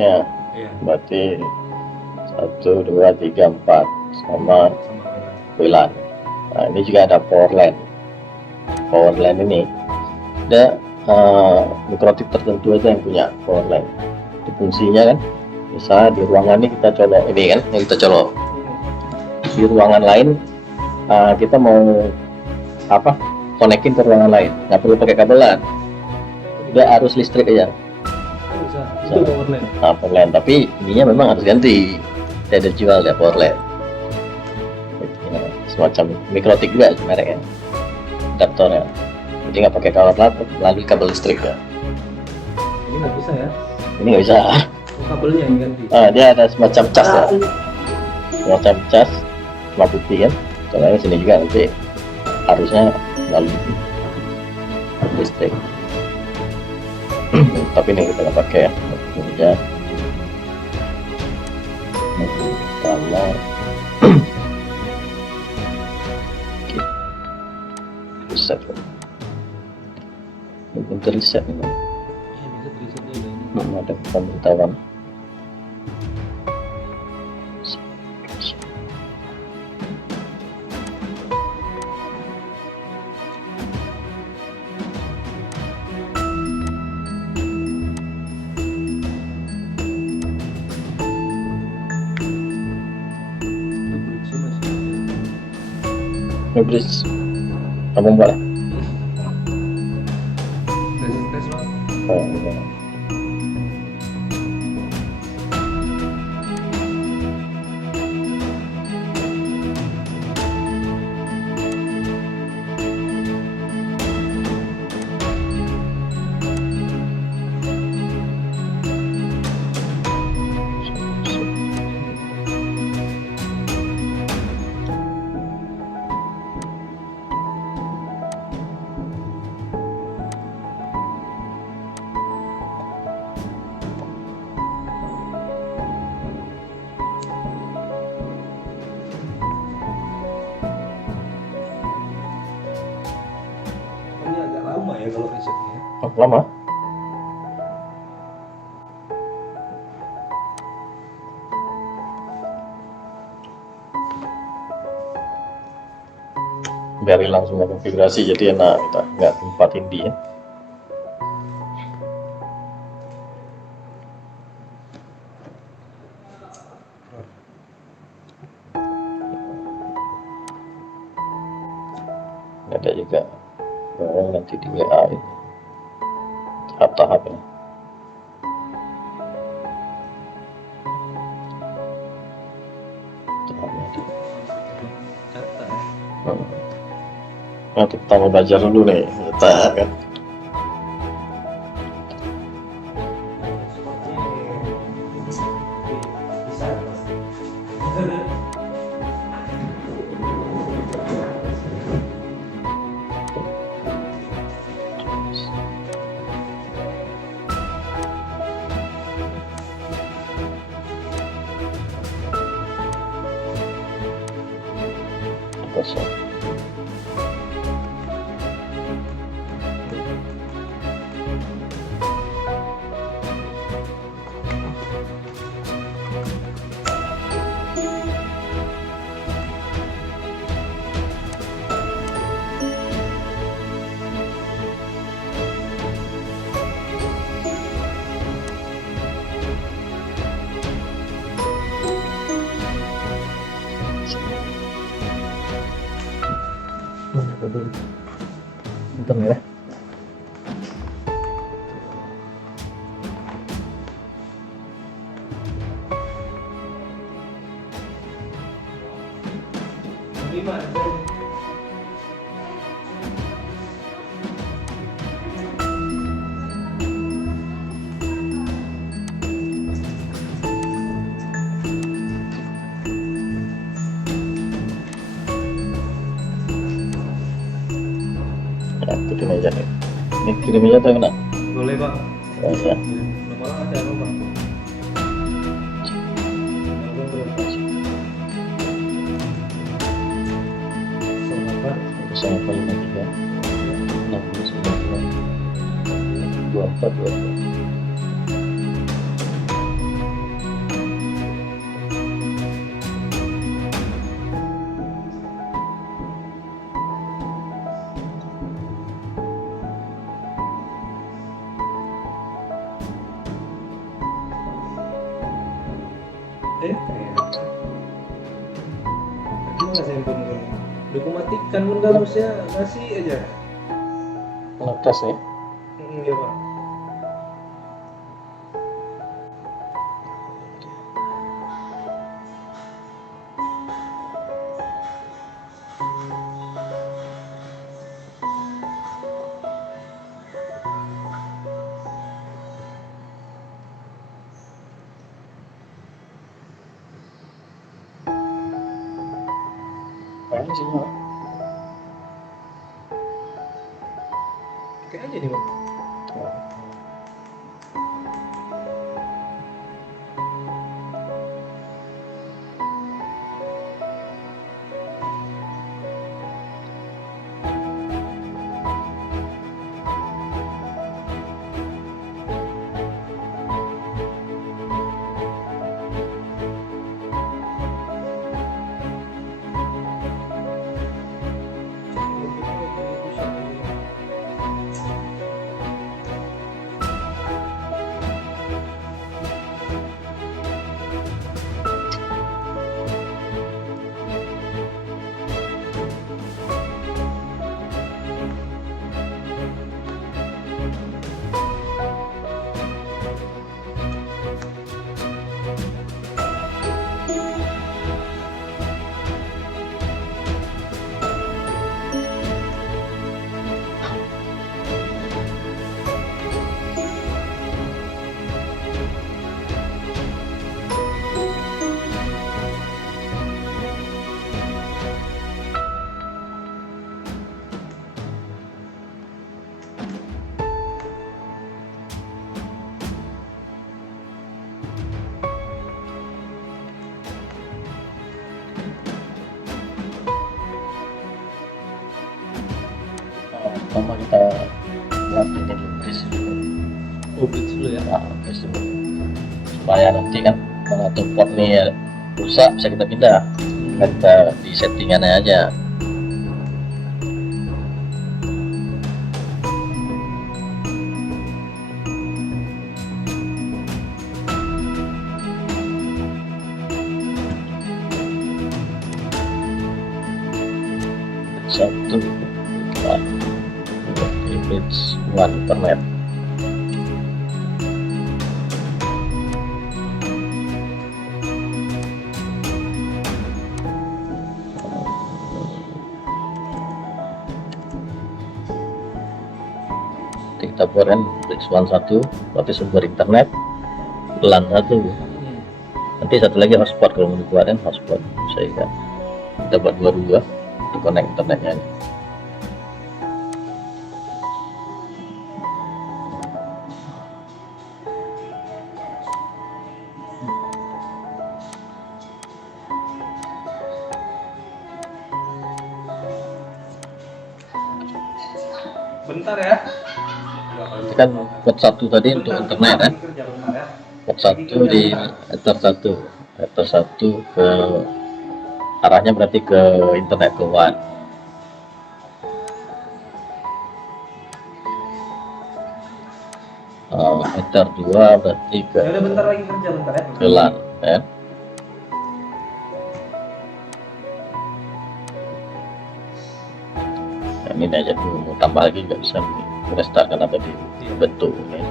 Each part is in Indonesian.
atasnya. Iya. Berarti 1, 2, 3, 4 sama VLAN. Nah, ini juga ada power line. Power line ini ada mikrotik tertentu aja yang punya power line. Itu fungsinya kan, misalnya di ruangan ini kita colok ini kan, yang kita colok. Di ruangan lain kita mau apa? Konekin ke ruangan lain, nggak perlu pakai kabelan. Udah arus listrik aja. Bisa. Itu power line. Nah, power line, tapi ininya memang harus ganti. Tidak ada jual ya power line. Semacam mikrotik juga mereknya, adaptornya. Jadi nggak pakai kabel melalui kabel listrik ya. Ini nggak bisa ya? Ini nggak bisa. Kabelnya yang ganti. Dia ada semacam cas ya, semacam cas warna putih kan. Soalnya sini juga nanti harusnya melalui listrik. Tapi ini kita nggak pakai ya. Kemudian sama reset. Untuk reset ini. Iya, bisa reset dia ini. Ada pemberitahuan. Ngebris kamu boleh. Tes Pak. Oh, iya. Ini agak lama ya kalau resetnya. Oh, lama. Biarin langsung konfigurasi jadi enak, kita nggak tempatin di ya. Ada juga nanti di WA ini tahap-tahapnya. Tahapnya di. Catat. Nah, pertama belajar dulu nih, kita kan. Kosong. Bentar ya. Ya, ikutin aja nih. Ini kirim aja tuh kena. Boleh Pak. Oh, ya. Nomor ada apa Pak? Sama apa 53 69 24 22. Gimana saya pun matikan pun kalau saya masih aja. Ngetes ya. Iya Pak. Ini sih Pak. Kayak aja nih Pak. Pertama kita buat ini dulu, bridge dulu. Oh, bridge dulu ya. Nah, bridge dulu. Supaya nanti kan kalau tuh pot nih rusak bisa kita pindah. Kita di settingannya aja. Satu dua bridge one internet. Kita buatkan bridge one satu berarti sumber internet, LAN satu. Nanti satu lagi hotspot kalau mau dibuatin hotspot sehingga kita buat dua untuk connect internetnya ini. Bentar ya. Ini kan port satu tadi untuk internet kan, Kerja bentar ya. port satu di ether satu ke arahnya berarti ke internet ke WAN. Ether 2 berarti ke Ya udah bentar lagi kerja bentar ya. ke LAN kan. Nah, ini aja dulu, mau tambah lagi nggak bisa restart karena tadi bentuk ya.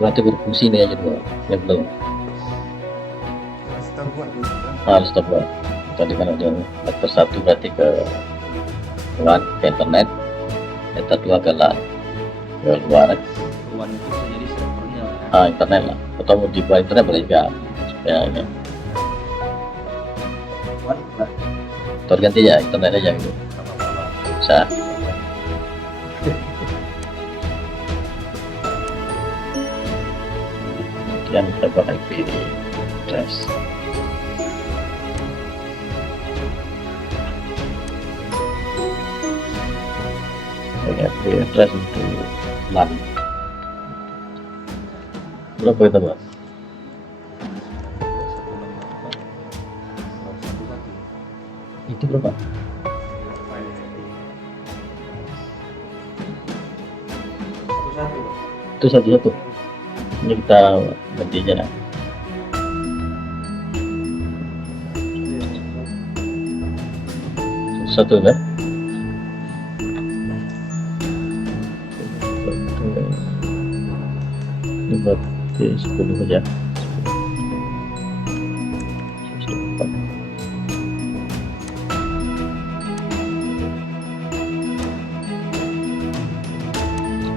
Berarti berfungsi nih aja dua, ya belum. Harus buat. Tadi kan ada ether satu berarti ke LAN, ke internet, ether 2 ke LAN, ke luar. One itu bisa jadi servernya ya. Internet lah, atau mau dibuat internet boleh juga. Ya ini. One lah. Terganti ya internet aja gitu. Sama-sama. Bisa. Kemudian kita buat IP di address. IP address untuk LAN. Berapa kita buat? Itu berapa? satu-satu. Itu satu-satu. Ini kita ganti aja nah. Satu kan? Ini berarti 10 saja.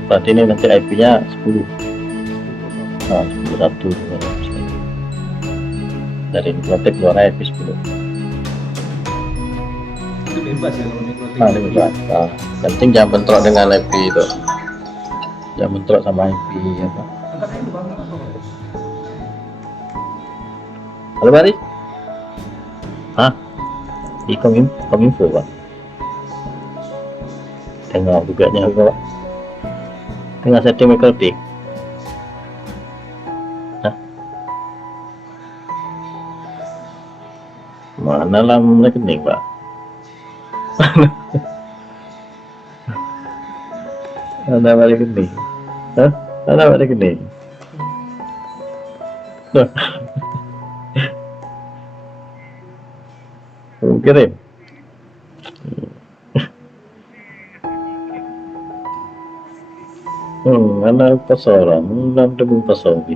Berarti ini nanti IP-nya 10. Nah, 11 dari Mikrotik keluar IP 10. Itu bebas ya kalau Mikrotik. Nah, bebas. Nah, yang penting jangan bentrok dengan IP itu. Jangan bentrok sama IP apa. Angkat aja Bang, apa? Halo Baris. Hah? Di Kominfo Pak. Tengok bukannya Pak. Tengah setting Mikrotik. Hah? Mana lam rekening Pak? Mana rekening? Hah? Mana rekening? Belum kirim. Mana pasoran? Enam debu pasong ni.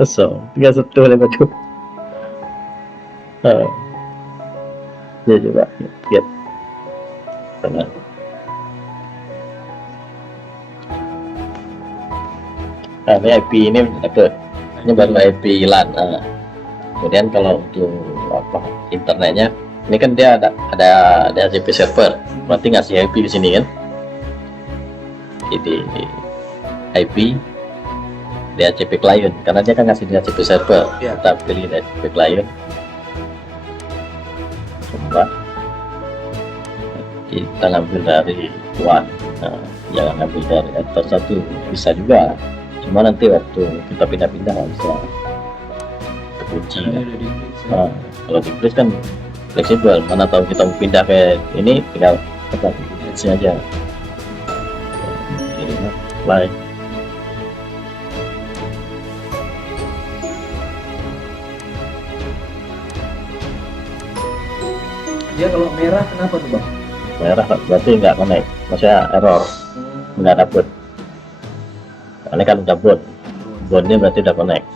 Pasong. 31 lepas tu. Ya coba lihat. Tengah. Ini IP ini apa? Ini baru IP LAN. Kemudian kalau untuk apa internetnya, ini kan dia ada DHCP server. Berarti ngasih IP di sini kan? Jadi IP DHCP client karena dia kan ngasih DHCP server. Ya. Kita pilih DHCP client. Coba kita ngambil dari one. Nah, jangan ngambil dari editor satu, bisa juga. Cuma nanti waktu kita pindah-pindah nggak bisa terkunci. Ini Kan? udah di-fix ya. Nah, kalau di Place kan fleksibel. Mana tahu kita mau pindah ke ini, tinggal kita di sini aja. Ini mah play. Dia kalau merah kenapa tuh Bang? Merah berarti nggak connect, maksudnya error, nggak dapet. Ini kan udah bondnya berarti udah connect.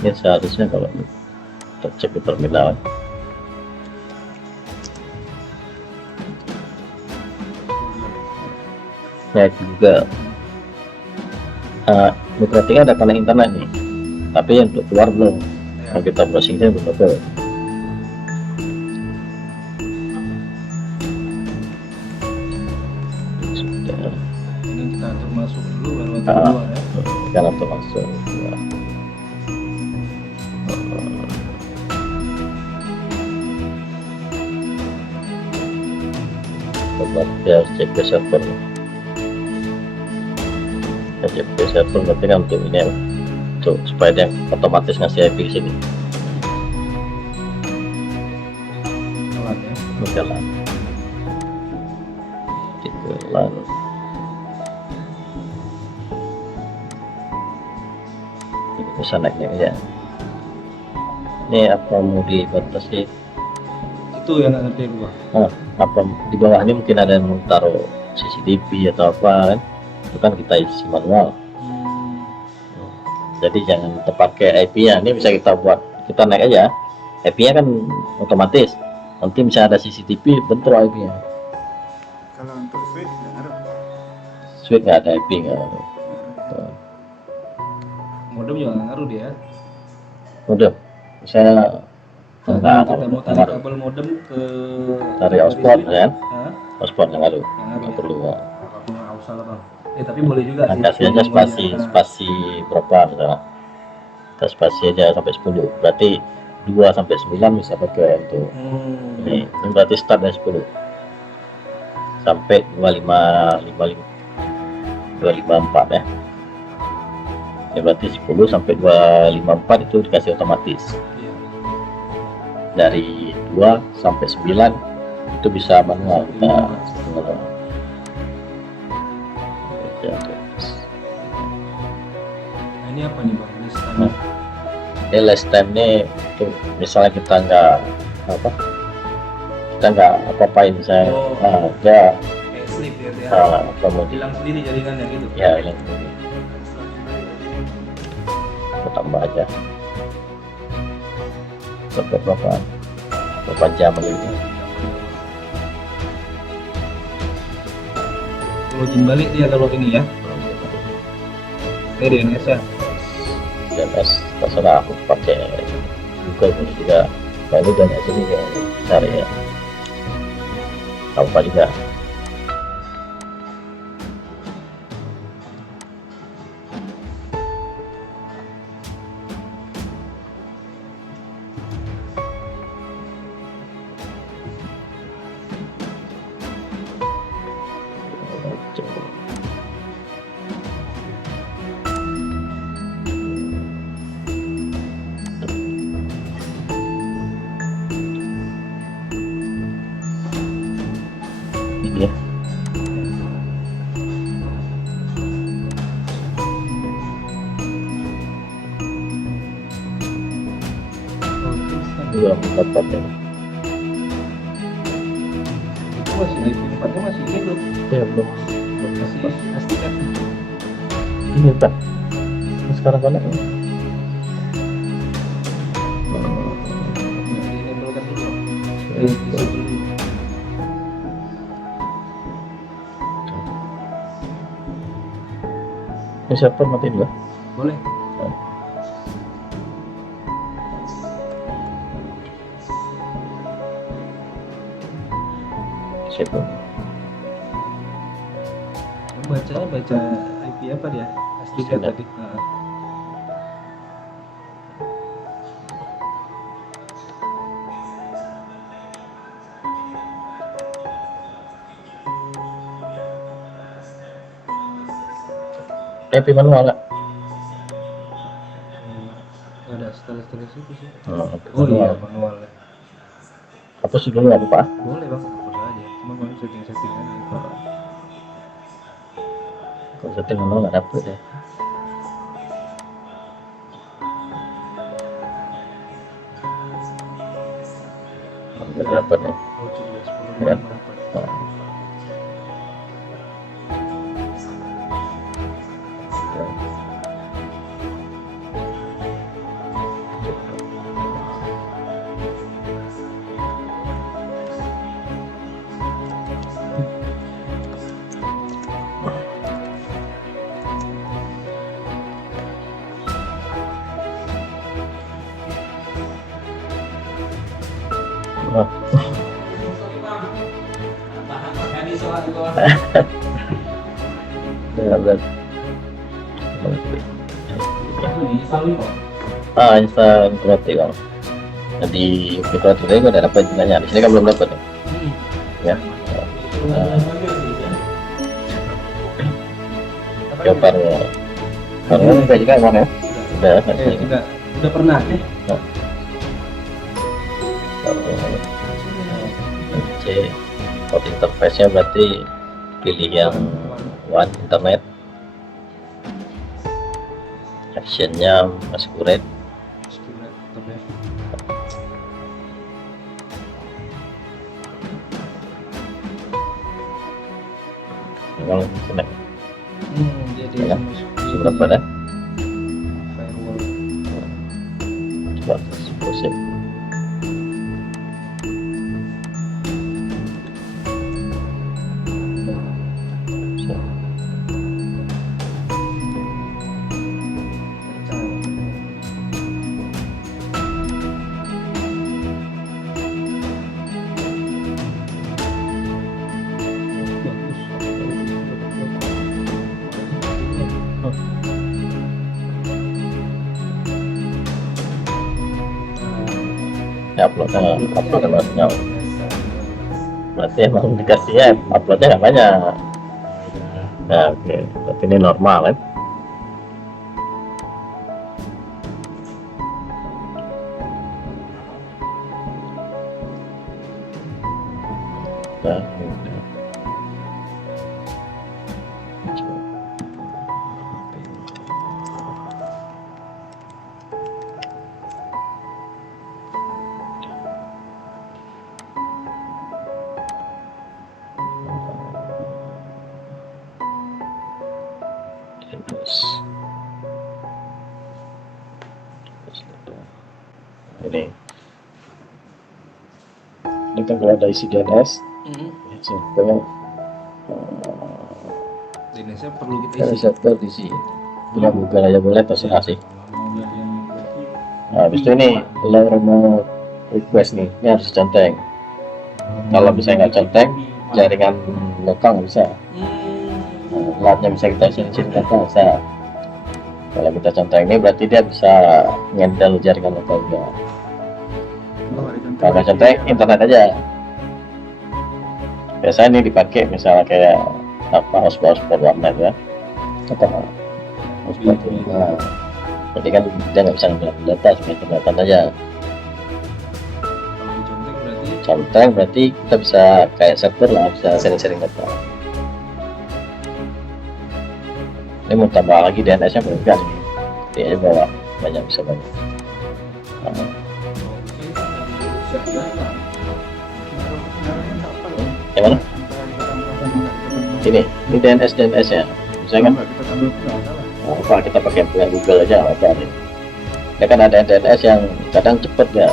Ini seharusnya kalau kita cek di terminal. Ya juga. Mikrotiknya ada connect internet nih, tapi yang untuk keluar belum. Kalau kita browsingnya belum betul. Sudah. Ini kita atur masuk dulu baru atur Ah. keluar ya. Kan atau langsung ya. Coba dia harus cek ke server. Cek ke server berarti kan untuk ini ya, untuk supaya dia otomatis ngasih IP di sini. Alat ya. Jalan. Jalan. Ini bisa naiknya ya. Ini apa mau dibatasi? Itu yang nggak ngerti gua. Apa di bawah ini mungkin ada yang mau taruh CCTV atau apa kan? Itu kan kita isi manual. Jadi jangan terpakai IP-nya. Ini bisa kita buat, kita naik aja. IP-nya kan otomatis. Nanti misalnya ada CCTV, bentuk IP-nya. Kalau untuk switch nggak ngaruh. Switch nggak ada IP nggak. Modem juga nggak ngaruh dia. Udah, saya Nah, kita mau tarik kabel modem ke tarik hotspot kan? Hah? Hotspot yang ngaruh. Nggak ngaruh Nggak ya? perlu. Apapun nggak usah lah Bang. Tapi boleh juga Nah, sih. kasih aja spasi, Nah, spasi berapa misalnya? Kita spasi aja sampai 10. Berarti 2 sampai 9 bisa pakai untuk ini berarti start dari 10 sampai 254 ya. Ya berarti 10 sampai 254 itu dikasih otomatis. Iya. Dari 2 sampai 9 itu bisa manual. Kita apa nih bang? List time. Hmm. Ini last time nih tuh, misalnya kita nggak apa kita nggak apa-apain misalnya dia Kayak sleep ya dia. kemudian Hilang sendiri jaringannya gitu. ya ini kita tambah aja berapa jam gitu. Login balik dia kalau ini ya. Ini DNS ya. DNS terserah, aku pakai Google pun juga. Nah ini DNS ini yang cari ya apa juga. Ini ya. Belum dapat ya. Itu masih di tempatnya masih ini tuh. Ya belum. Masih pasti kan. Ini Pak. Sekarang kan Ini enablekan dulu. Isi dulu. ini siapa mati dulu. Boleh. Siapa? Baca IP apa dia? Pastikan Sudah. tadi. Nah. IP manual nggak? Nggak ada setelah situ sih. IP Oh iya, manual. manual ya. Hapus dulu nggak apa-apa. Boleh bang, hapus aja. Cuma kalau setting-settingan itu. Kalau setting manual nggak dapet ya. Nggak dapet ya. Oh, sudah 10 Ya. dapat. Wah, ya berat. Install Mikrotik kan. Jadi Mikrotik tadi gue udah dapat jumlahnya. Di sini kan belum dapat nih. Ya. Ya baru kayak juga emang ya. Udah. Udah pernah ya? C out interface-nya berarti pilih yang one internet, action-nya masquerade, memang internet Jadi ya, seberapa dah? firewall. Coba pusing. Ya upload maksudnya. Berarti emang dikasihnya uploadnya nggak banyak. Nah, oke, berarti ini normal kan? Nah, udah. Terus ini kan kalau ada isi DNS ya, sebetulnya DNS-nya perlu kita ada isi. server diisi punya Google aja boleh, terserah sih. Nah, habis itu ini allow remote request nih, ini harus centeng. Kalau misalnya nggak centeng, jaringan lokal nggak bisa. Latnya bisa kita sini data bisa. Kalau kita centeng ini berarti dia bisa ngendal jaringan lokal juga. Kalau nggak centeng, internet aja. Biasanya ini dipakai misalnya kayak apa hotspot warnet ya, atau hotspot. Nah, jadi kan dia nggak bisa ngambil data, cuma internetan aja. Kalau dicontek berarti Centeng berarti kita bisa kayak server lah, bisa sharing-sharing data. Ini mau tambah lagi DNS-nya berapa nih? Dia bawa banyak, bisa banyak. Nah, yang mana? Ini DNS-nya. Misalnya kan Kita tambah pun nggak salah. apa kita pakai punya Google aja apa nih? Ya kan ada DNS yang kadang cepet ya.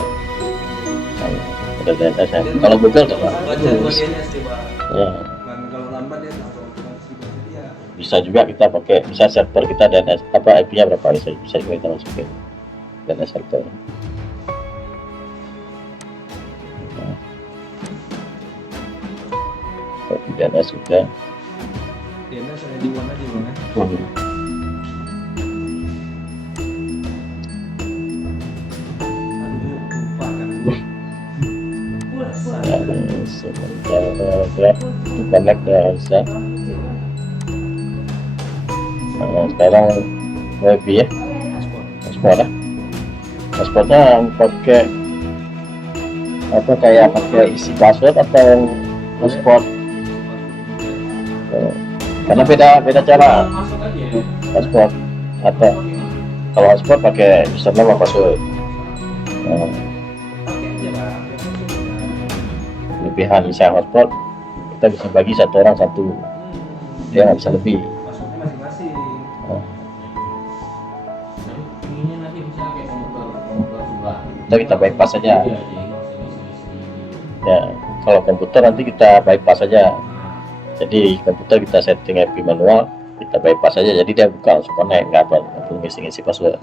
Ada DNS yang kalau Google tuh DNS sih Pak. ya, Kalau lambat dia langsung otomatis dibaca dia. bisa juga kita pakai, bisa server kita DNS apa IP-nya berapa bisa juga kita masukin DNS server. DNS juga. DNS ada di mana di mana? Aduh, lupa kan. Sementara connect dah bisa. Nah, sekarang WiFi ya, hotspot ya. Hotspotnya pakai apa, kayak pakai isi password atau hotspot? Karena beda cara Masuk aja. hotspot, atau kalau hotspot pakai username atau password. Nah, Pakai aja Pak. kelebihan misalnya hotspot kita bisa bagi satu orang satu, dia nggak bisa lebih. Masuknya masing-masing. Nah, Ininya nanti bisa kayak komputer sebelah. kita bypass saja. Iya, isi. Ya, kalau komputer nanti kita bypass saja. Jadi komputer kita setting IP manual, kita bypass saja. Jadi dia buka langsung connect, nggak perlu ngisi password.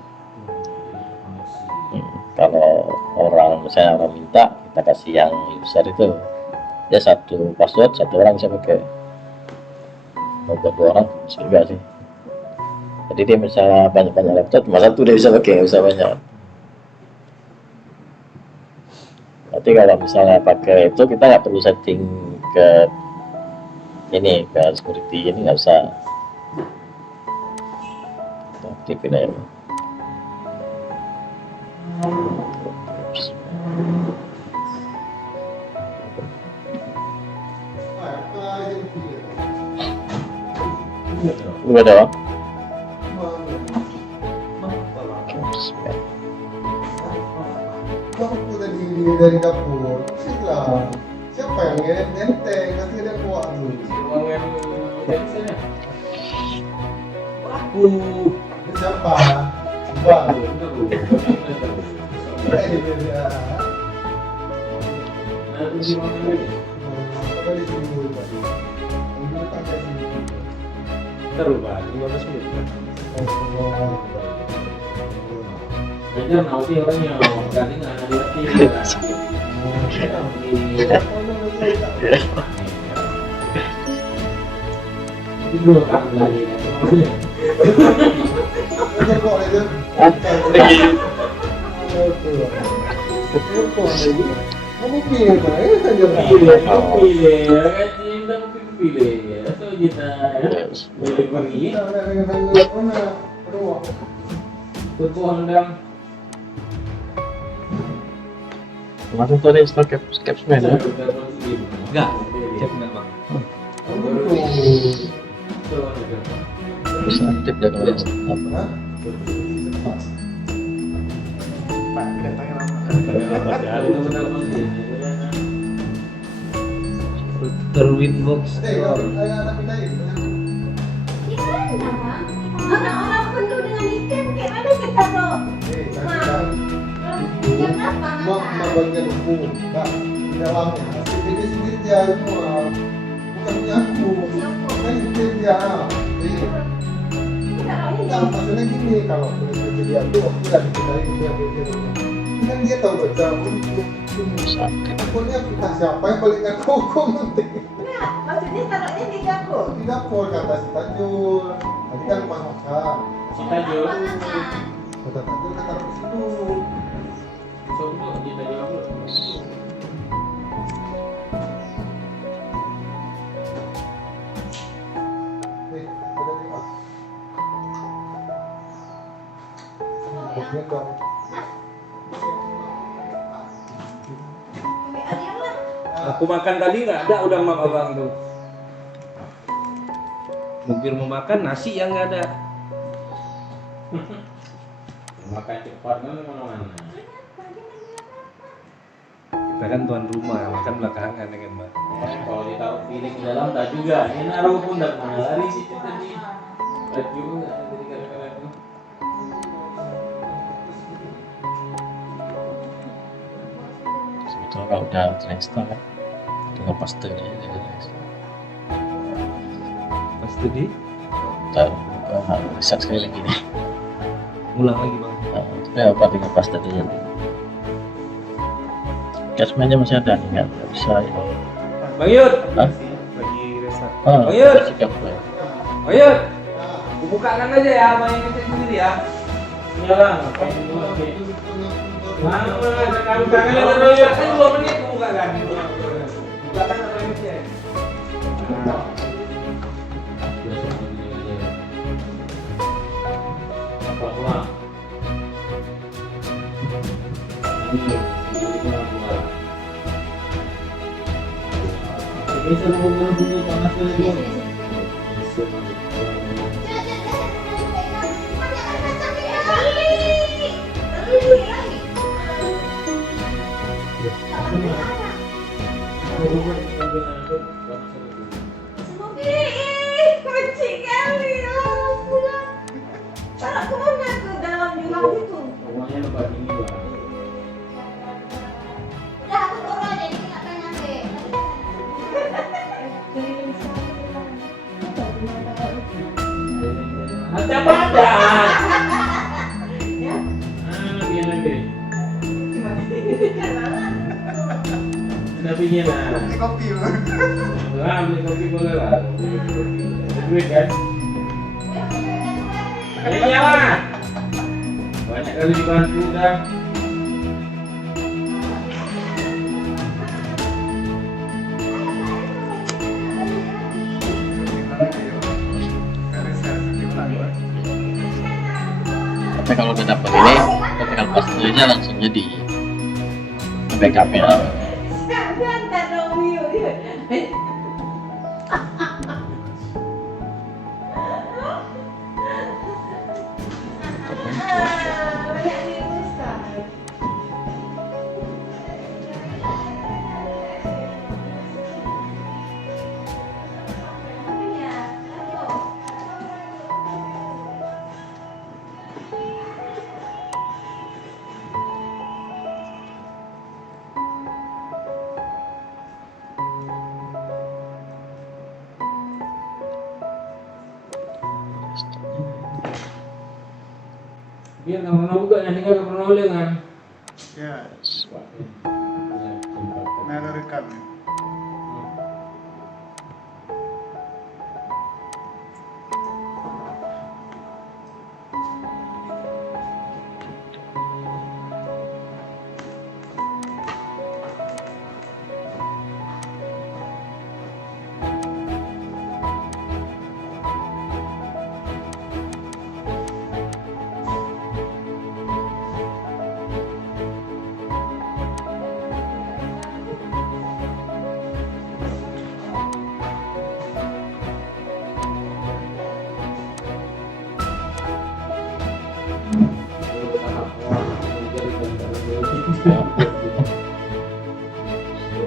Kalau orang misalnya orang minta, kita kasih yang user itu, dia satu password satu orang bisa pakai. Mau buat 2 orang bisa juga sih. Jadi dia misalnya banyak laptop, cuma satu dia bisa pakai, nggak bisa banyak. Tapi kalau misalnya pakai itu kita nggak perlu setting ke ini, ke security ini nggak usah. Kita aktifin aja. Lu ada Bang? Waktu tadi dari dapur, siapa? Siapa yang nenteng? Nanti ada kuat dulu. Aku. Siapa? Bang. Ini dia. Apa di sini dulu tadi? Ini pakai sini. Terus Pak, 15 menit. Oh, Belajar nanti orangnya ganti nggak ada lagi. Itu kan lagi. Kamu pilih, aja Pilih, kan cinta mungkin pilih. Atau kita pilih pergi. Berkohandang. Langsung tadi install Capsman ya? Enggak, cek enggak Bang. Bisa aktif dan nulis apa? Pak, kedatangnya lama. Router Winbox. Ada pindahin. Orang-orang penuh dengan ikan, kayak mana kita tahu? Nanti kan Ikan apa? Mak bagian aku, nah di dalamnya ini sendiri dia semua, bukan punya aku, kan itu dia. Jadi, nah, maksudnya gini, kalau kulit dia tuh aku udah diketahui itu yang dia kan dia tahu baca pokoknya kita siapa yang balik ke hukum nanti Enggak, maksudnya taruhnya di dapur. di dapur kata si Tajul tadi kan rumah makan Si Tajul. kata Tajul kita taruh di situ So dulu, kita jawab dulu. ada di mas pokoknya kau Aku makan tadi nggak ada udang mak abang tuh. Mungkin mau makan nasi yang nggak ada. Makan cepat kan mana-mana. Kita kan tuan rumah, makan belakangan ya kan mbak. Kalau ditaruh piring di dalam tak juga. Ini naruh pun tak mana lari sih tadi. Tak juga tadi gara-gara itu. Sebetulnya kalau udah transfer kan dengan pastanya jadi transfer. Pas tadi Tahu riset sekali lagi nih. ulang lagi bang. Tapi apa dengan pasta itu jadi? Cashman-nya masih ada nih, nggak bisa ya. Bang Yud, Hah? lagi resak. Ah, Oh, iya. sikap gue. Bang Yud, bukakan aja ya, main ngetik sendiri ya. Iya bang, apa yang dulu? Mana kamu kangen ya, kan 2 menit bukakan. Bukakan apa yang ngetik? Apa pulang? Ini seru bunyi panas lagi. Kucing kali, pulang. Taruh kemana tuh dalam di laut itu? Rumahnya lebat ini bang. Udah aku turun aja, ini nggak pengen nyampe. Ada badan. Ya, Dia lagi. Kenapa dia nah? ini kopi loh Beli kopi boleh lah. Ada duit kan? Iya lah. Banyak kali dibantu udah. Tapi kalau udah dapat ini, kita tinggal pastanya langsung jadi backupnya. jangan taruh Mio. Banyak dirusak. Apanya? Ayo. Dia nggak pernah buka, nanti nggak pernah boleh kan? ya nah ada rekam ya.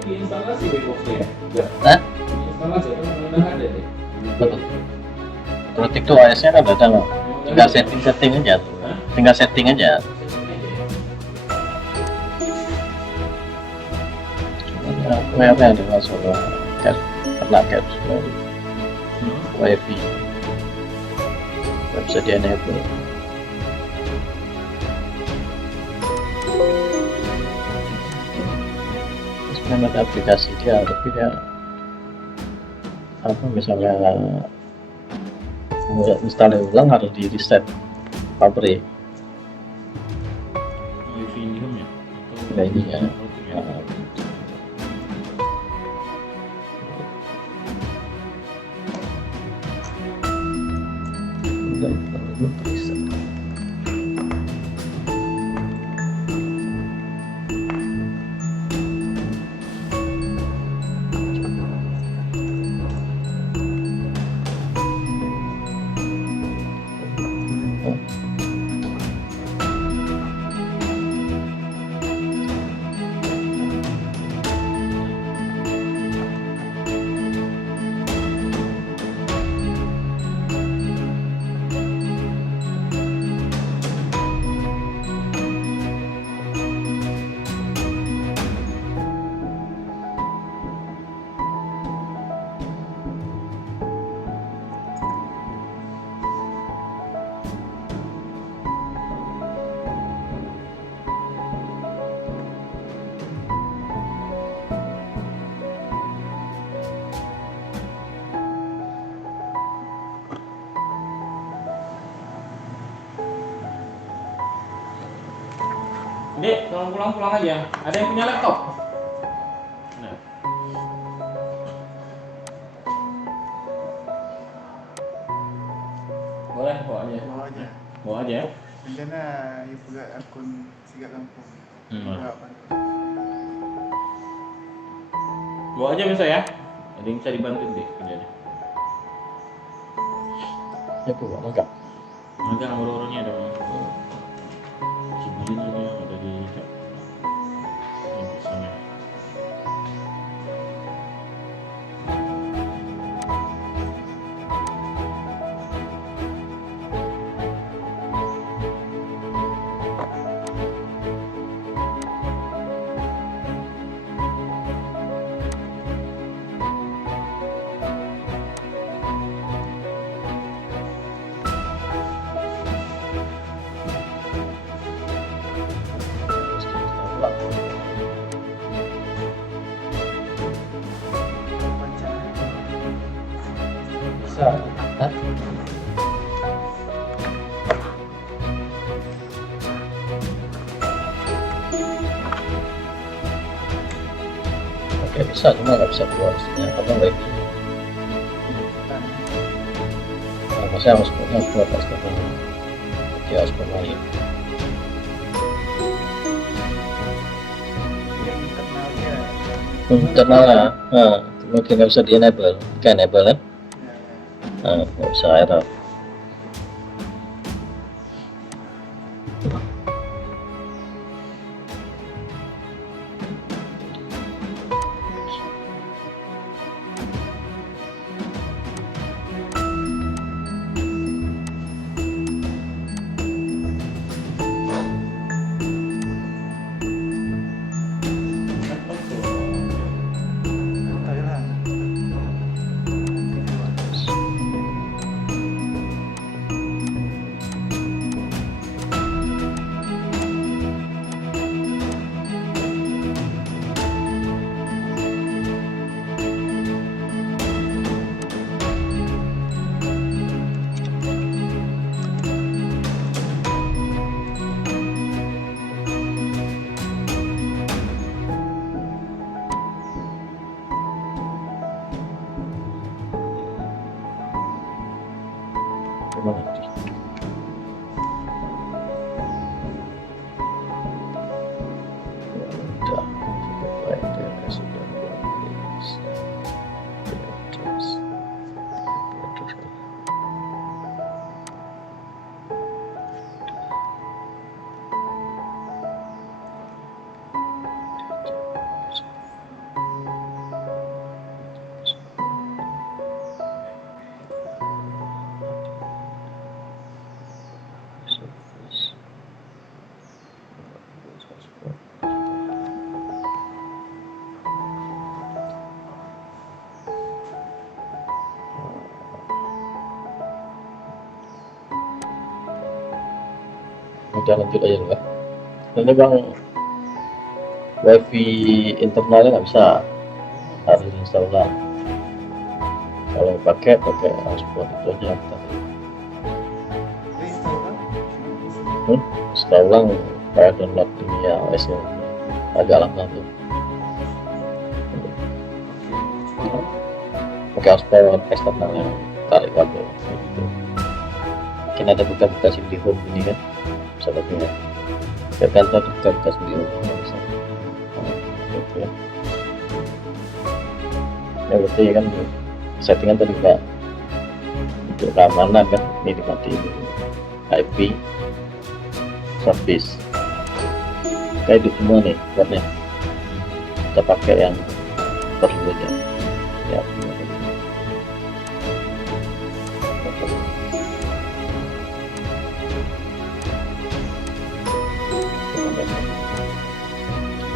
Instalasi Beboxnya ya? Hah? Instalasi kan udah ada deh. Betul. Terus itu OS-nya kan ada loh. tinggal setting aja tuh. Hah? Tinggal setting aja. WP ada masalah kena caps dari WiFi nggak bisa di enable. Sebenarnya ada aplikasi dia tapi dia apa misalnya mau install ulang harus di reset pabrik. Wifi ini home ya? Nah, ini ya. Nah, Udah, belum reset. Dek, tolong pulang aja. Ada yang punya laptop? Nah. Boleh bawa aja. Bawa aja. Bawa aja. Rencana ya pula akun Sigat Lampung. Berapa? Bawa aja bisa ya. Ada yang bisa dibantu deh kerjanya. Ya buat enggak. Enggak nomor-nomornya ada. Cibulin ini yang ada di yang biasanya. Bisa. Hah? Oke bisa, cuma nggak bisa keluar sini apa nggak itu? Nah, maksudnya harus keluar pas ketemu. Oke harus bermain. Yang internal dia. Internal ya, nah, mungkin nggak bisa di enable, kan enable kan? Ya, ya. Nah, nggak bisa error. Thailand. Terima kasih. Sudah, baik, dia sudah menulis. Terus. udah lanjut aja dulu ya. Ini bang, wifi internalnya nggak bisa, harus install ulang. Kalau pakai hotspot itu aja tadi. Restore kan? Install ulang kayak download ini ya OS nya agak lama tuh. Pakai hotspot eksternal yang tarik kabel gitu. Mungkin ada buka-buka SIM di home ini kan, bisa pakai ya. Ke kantor buka-buka SIM di home bisa. Gitu ya. Ya berarti kan settingan tadi enggak untuk keamanan kan, ini dimatiin IP service kayak itu semua nih buatnya, kita pakai yang perlu aja ya.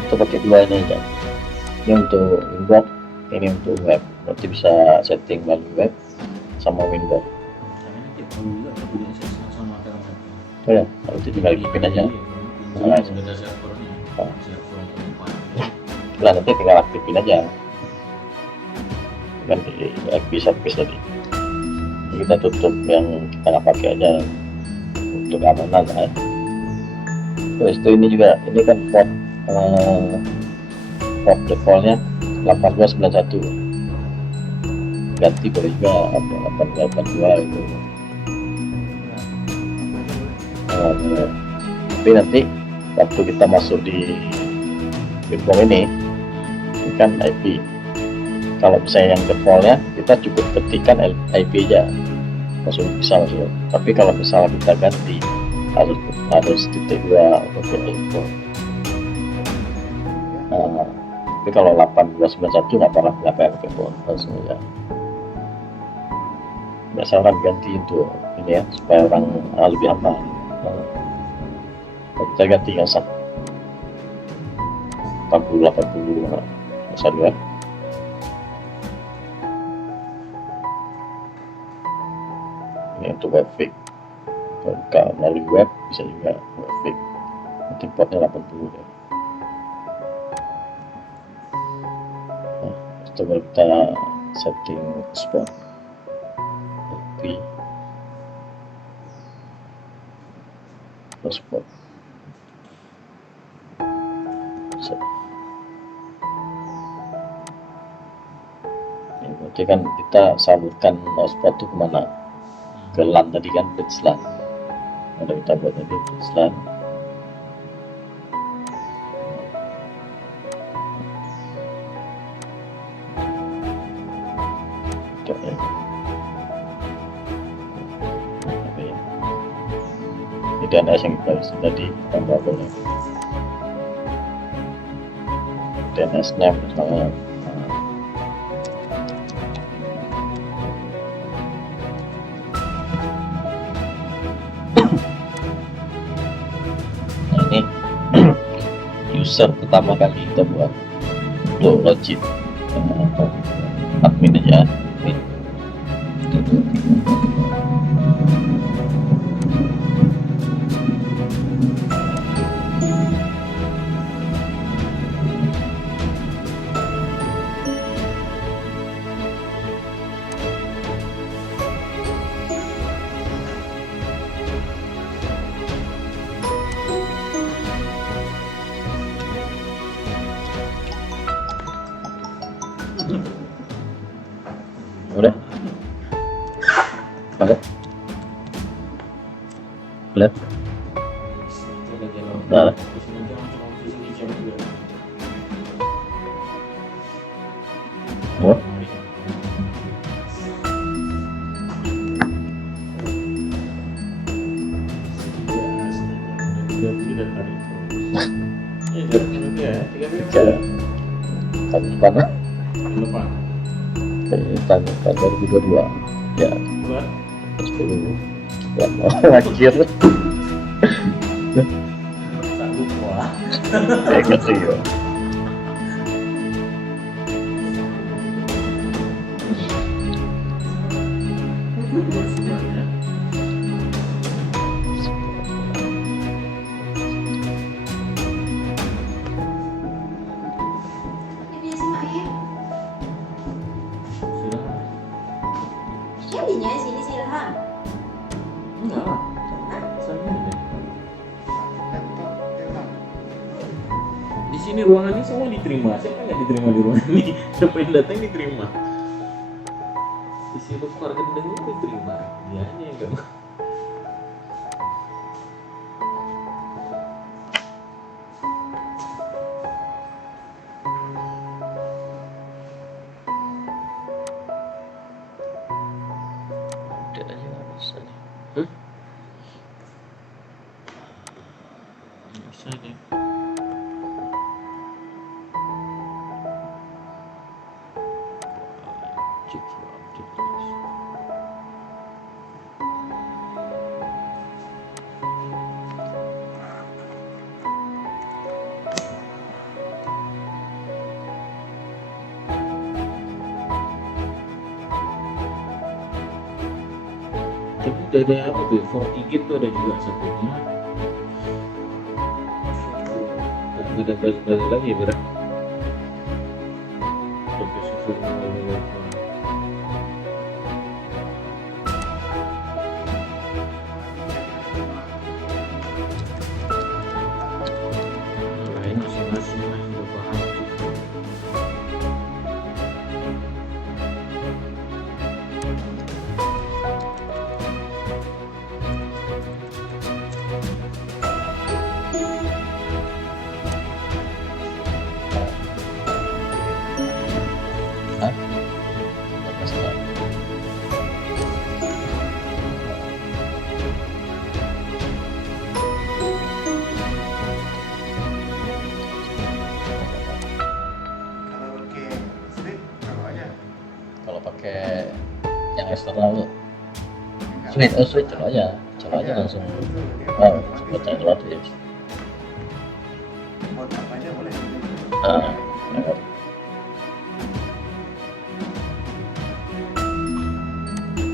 Kita pakai dua ini aja, ini untuk inbox, ini untuk web. Nanti bisa setting melalui web sama Windows. Oh ya, nanti tinggal bikin aja. Nah, nanti tinggal aktifin aja. Ganti IP service tadi. Kita tutup yang kita nggak pakai aja untuk keamanan ya. Terus itu ini juga, ini kan port defaultnya 8291. Ganti boleh juga 8282 itu. Tapi nanti waktu kita masuk di gerbong ini kan IP. Kalau misalnya yang defaultnya kita cukup ketikkan IP aja langsung bisa masuk. Tapi kalau misalnya kita ganti harus titik 2 untuk info. Tapi kalau 8291 nggak pernah pakai phone langsung ya. Biasa orang ganti untuk ini ya supaya orang lebih aman. Kita ganti yang sah 80 bisa dua. Ini untuk webfix, buka melalui web bisa juga webfix. Nanti portnya 80 ya. Nah, coba kita setting spot IP hotspot. Ini berarti kan kita salurkan hotspot itu kemana? Ke LAN tadi kan, bridge LAN. Ada kita buat tadi bridge LAN. Ini DNS yang kita isi tadi tambah boleh. DNS name misalnya. Nah, ini user pertama kali kita buat untuk login admin aja. Admin. Udah? Udah? Udah? Udah? Oh? Tahun depan tahun 2022 ya 10 ya akhir Sanggup wah. kayak gitu ya. Tadinya sini sih Ilham. Enggak lah. Sana aja. Laptop Ilham. Di sini ruangan ini semua diterima. Siapa nggak diterima di ruangan ini? Siapa yang datang diterima. Isi keluarga gendeng itu diterima. Dia aja yang nggak mau. Update aja nggak bisa nih. Bisa deh. Cek update terus. Tapi udah ada apa tuh? 4 tuh ada juga satunya. Tapi udah balik lagi ya berat. Sampai susun apa? Lain masing-masing lah udah paham sih. Apa salah? Kalau pakai slip, taruh aja. Kalau pakai yang eksternal tuh Enggak. switch colok aja langsung. Dia Oh, buat otomatis. buat apa aja boleh. Ya.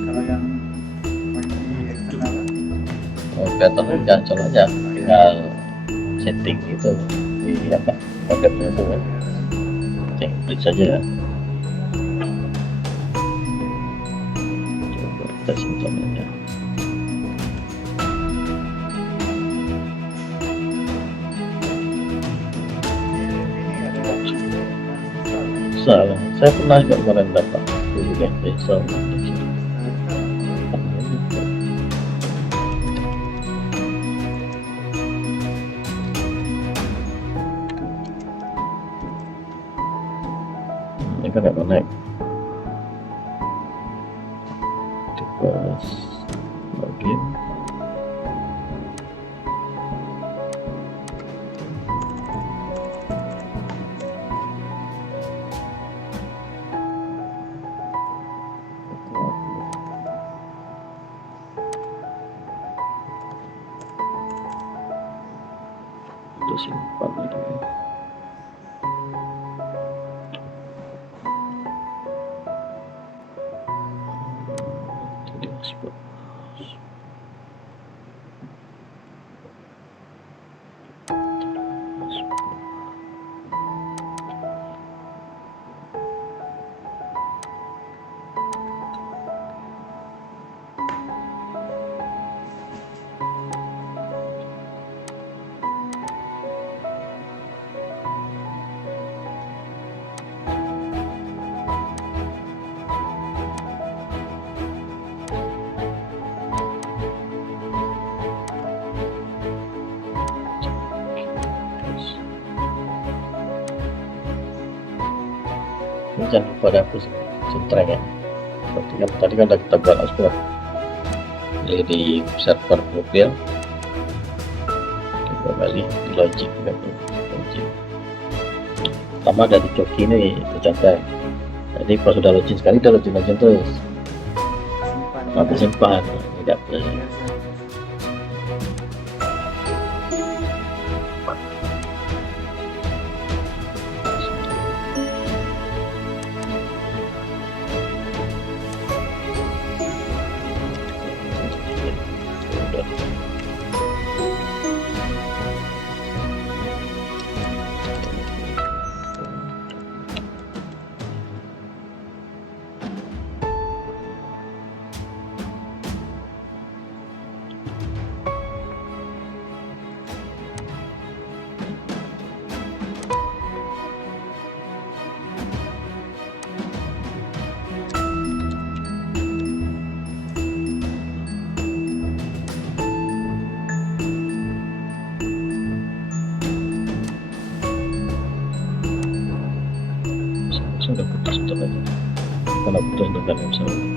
Kalau yang pakai eksternal, Oh, kelihatan udah colok aja, tinggal setting itu di apa modemnya itu kan, setting klik saja ya. Coba kita simpannya. ini ada Salah, saya pernah juga kemarin dapat dulu deh, bisa. Ini kan nggak connect. Device login. Kita simpan itu ya. Jadi dashboard. Ini jangan lupa dihapus centreng ya. Tadi kan udah kita buat export. Jadi di server mobil kita kembali di logic juga tuh. Logic. Pertama dari joki ini tercatat. Jadi pas sudah login sekali dia login terus. simpan. Nanti simpan. Tidak Biasa. kalau contohkan misalnya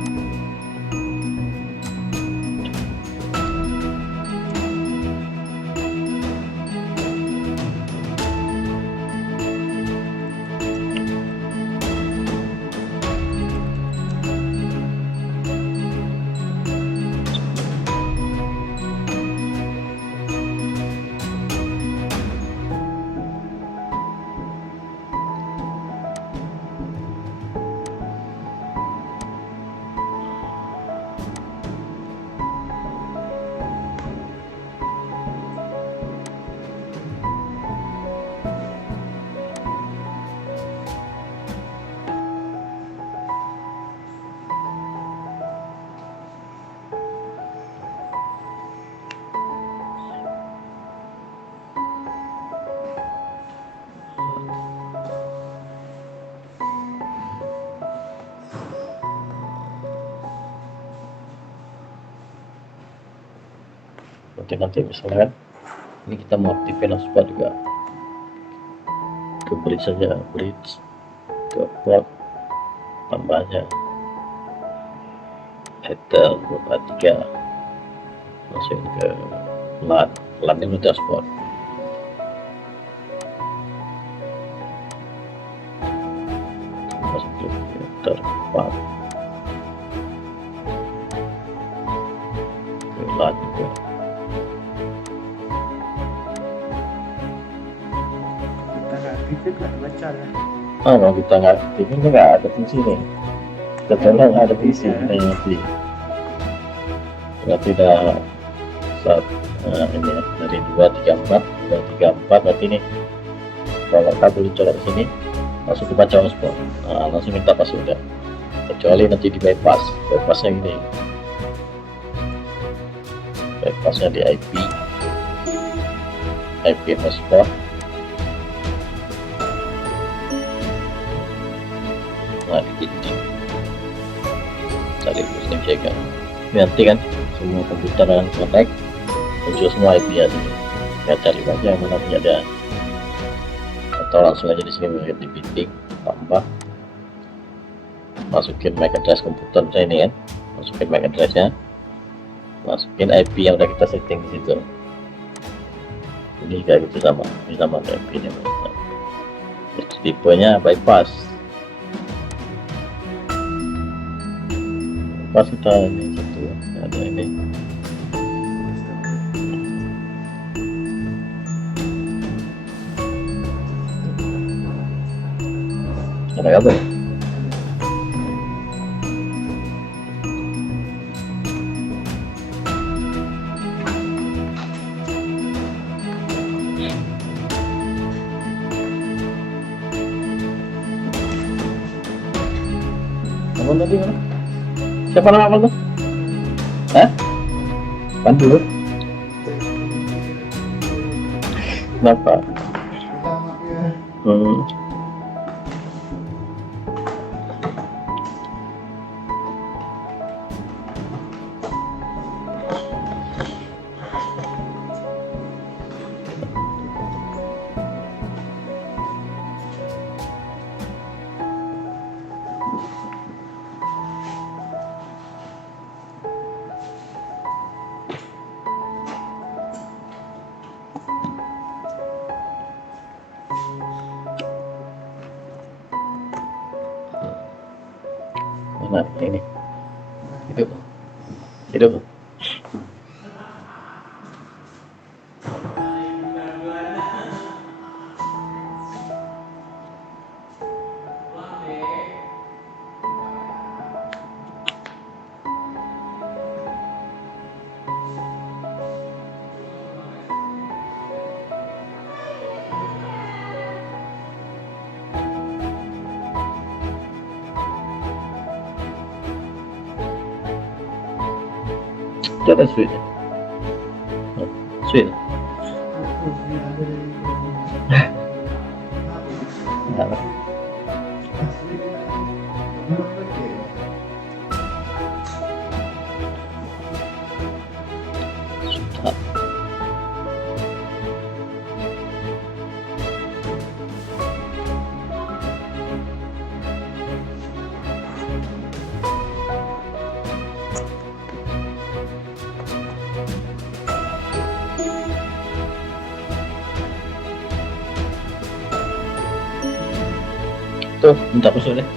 nanti misalkan ini kita mau aktifin hotspot juga, ke bridge saja, bridge ke port tambahnya header 23 masukin ke LAN ini udah hotspot. Masuk ke header 4 ke LAN juga. Kita nggak baca ya. Kalau kita nggak aktifin kan nggak ada fungsi nih. Kecuali ada fungsi ini nanti. Berarti udah saat ini ya, dari 234 berarti ini kalau kabel colok ke sini langsung dibaca hotspot, langsung minta password. Kecuali nanti di bypassnya ini, bypassnya di IP hotspot. Nah, di cari sistem jaga nanti kan semua komputer yang connect muncul semua IP ya, ya cari aja yang mana punya ada, atau langsung aja di sini di bidding tambah, masukin MAC address komputer saya ini kan, masukin MAC addressnya, masukin IP yang udah kita setting di situ. Ini kayak gitu sama, ini sama kayak IP nya. Tipenya bypass. Pas kita ini satu ada ini ada apa ya? Apa tadi mana? Siapa nama abang tuh? Hah? Pandu? Kenapa? Pertama ya. Mana ini? Hidup. Ada switch. Switch. Nah, sudah. Tuh, minta kusuk deh.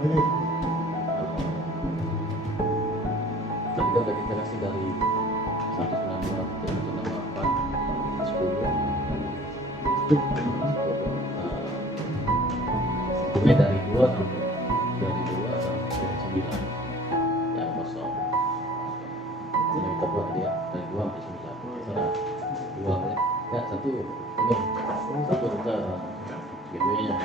Ini. Tadi kan udah kita kasih dari 192 ke 168 10. Ini dari 2 sampai 9 yang kosong. Ini kita buat dia dari 2 sampai 9. Sana 2 ya. Ya, satu ini. Satu kita gateway-nya.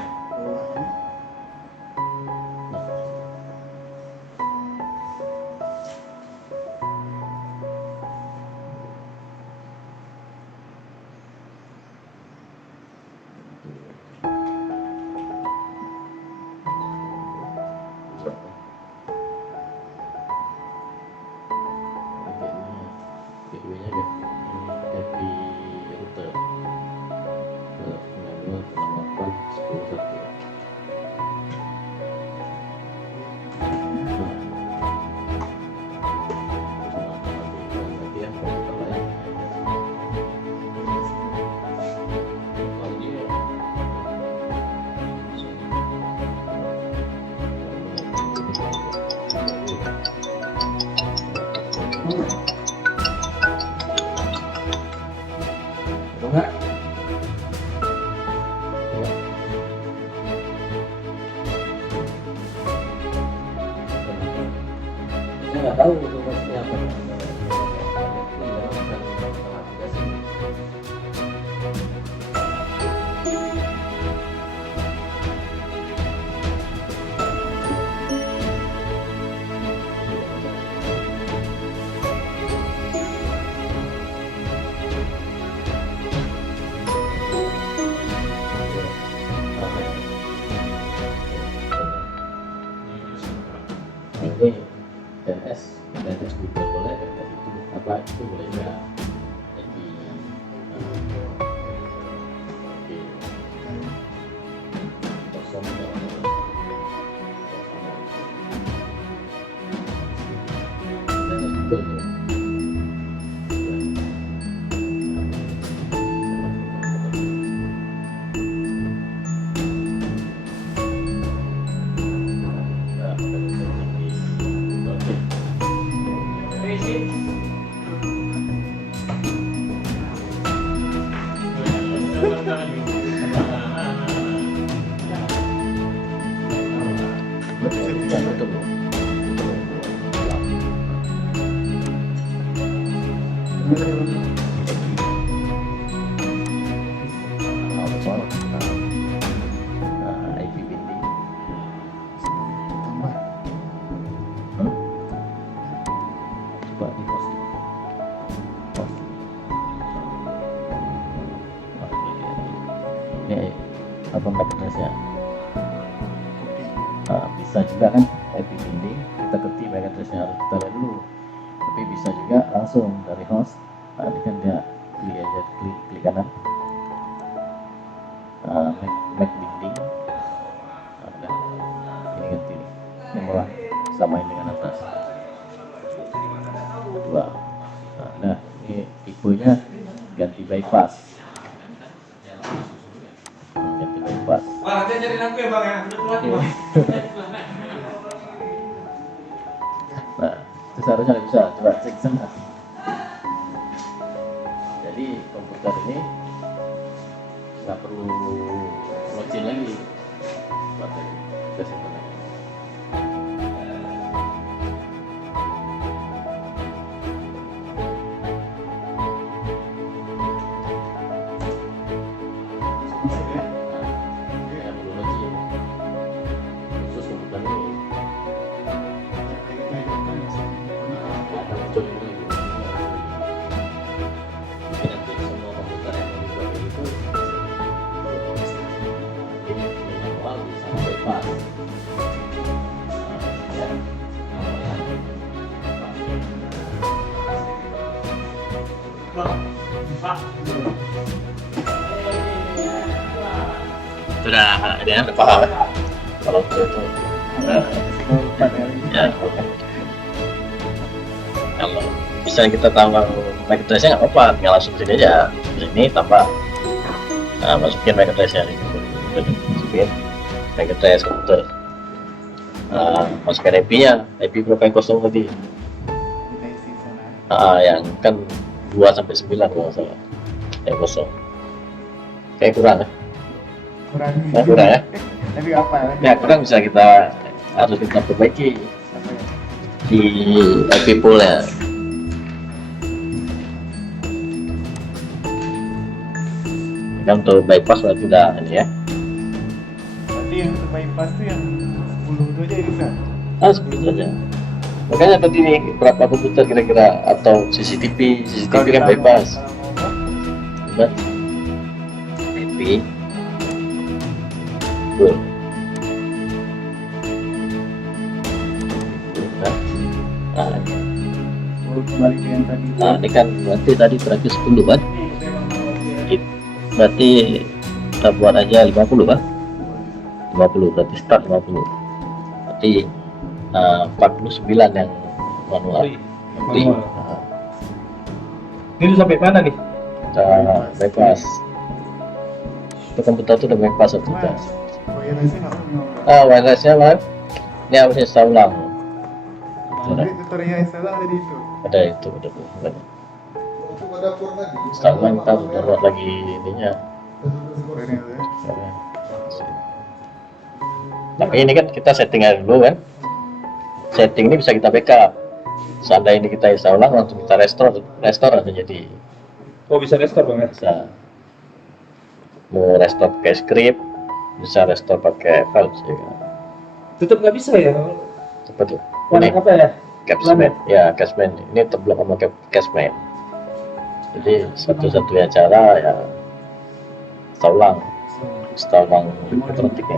Gateway-nya happy router ke 92.8.10.1. Enggak. Saya nggak tahu tugasnya apa. Ini DNS juga boleh, DNS itu apa itu boleh ya. Jadi kosong DNS juga. IP binding. Coba di posting. Ini apa address-nya? Bisa juga kan IP binding kita ketik baik address-nya harus kita lihat dulu, tapi bisa juga langsung dari host. Ini kan dia klik aja, klik kanan, make binding. Ini ganti nih, ini malah samain dengan atas. Dua. Nah, ini tipenya ganti bypass. Ganti bypass. Wah, nanti nyariin aku ya bang ya. Udah telat nih bang. Jadi komputer ini nggak perlu login lagi baterai kesimpan lagi. Ya perlu login khusus komputer ini. Ada login dulu. Jadi nanti semua komputer yang mau dibuat itu ini manual bisa bypass. Ya, Sudah dia udah paham ya? Kalau itu ya. Kalau bisa kita tambah MicroTrace nggak apa-apa, tinggal langsung sini aja. Sini tambah, masukin MicroTrace-nya ini, masukin MicroTrace komputer. Masukkan IP-nya, IP berapa yang kosong tadi? Kita isi sana. Yang kan 2 sampai 9 kalau nggak salah, yang kosong. Kayak kurang ya? Kurang ya? Tapi apa Ya kurang bisa harus kita perbaiki di IP pool-nya. Kan untuk bypass berarti udah ini ya. Berarti yang untuk bypass tuh yang 10 itu aja bisa. 10 saja. Makanya tadi nih berapa komputer kira-kira atau CCTV kan bypass. Nah, IP pool. Kembali ke yang tadi. Ini kan berarti tadi berarti 10 kan? Berarti kita buat aja 50 kan? 50 berarti start 50. Berarti 49 yang manual. Ini udah sampai mana nih? Bypass. Itu komputer itu udah bypass satu Mas, wirelessnya nggak punya. wirelessnya kan? Ini harusnya saya ulang. Jadi tutorialnya install ada di itu. Ada itu udah. Untuk ada dapur tadi. Sekarang kita download lagi ininya. Wireless. Tapi ini kan kita setting aja dulu kan. Setting ini bisa kita backup. Seandainya ini kita install ulang langsung kita restore aja jadi Oh bisa restore bang ya? bisa. Mau restore pakai script, bisa restore pakai file juga. Tetap nggak bisa ya? Seperti Warna ini apa ya? Capsman, ya Capsman. Ini terblok sama Capsman. Jadi satu-satunya cara ya install ulang elektroniknya.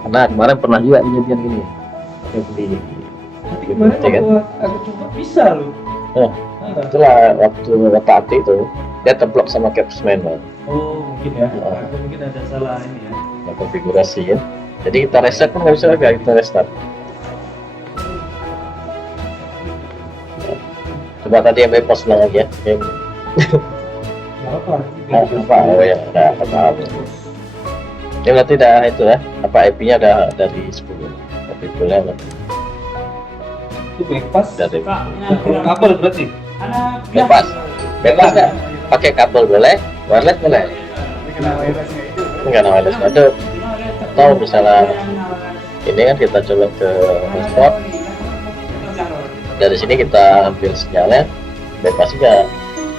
Karena kemarin pernah juga kejadian gini. Saya beli Tapi kemarin kan? aku coba bisa loh. Oh, itulah waktu otak itu dia terblok sama Capsman lah. Oh mungkin ya. Mungkin ada salah ini ya. Nah, konfigurasi ya. Jadi kita reset pun nggak bisa lagi, kita restart. Coba tadi yang bypass ulang lagi ya. Nggak apa. Apa? Oh ya, udah apa? Ini berarti udah itu ya. Apa IP-nya udah dari 10. IP pool-nya udah Itu bypass. dari Kabel berarti. bebas. Bebas nggak? Pakai kabel boleh, wireless boleh. Tapi kena wirelessnya itu. Enggak ada wireless ada. Atau misalnya ini kan kita coba ke hotspot. Dari sini kita ambil sinyalnya, bebas juga.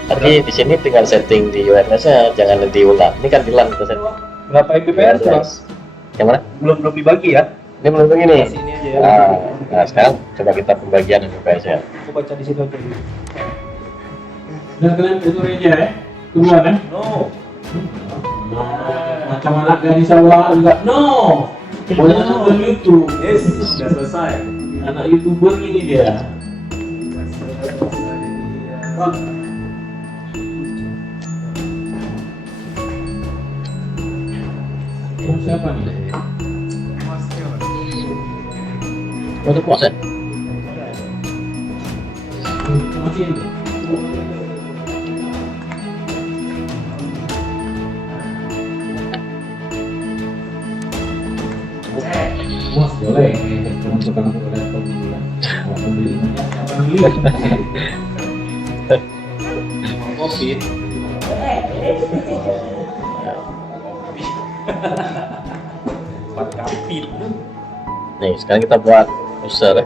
Tapi di sini tinggal setting di wireless-nya, jangan diulang. Ini kan di LAN kita setting. Berapa MBPS bang? Yang mana? Belum dibagi ya? Ini belum begini. Sini aja ya. Nah, sekarang coba kita pembagian MBPS-nya. Aku baca di situ aja dulu. Dan kalian tutorialnya ya? Tungguan kan? No. Macam anak gadis awal juga. No! Boleh nonton YouTube. Yes, sudah selesai. Anak YouTuber ini dia. Siapa nih? Masnya Mas. Untuk puas ya? Masih itu. Mas boleh, untuk kamu laptop dulu lah. Mau beli banyak, apa beli? Fit. Empat kapit. Nih sekarang kita buat user ya.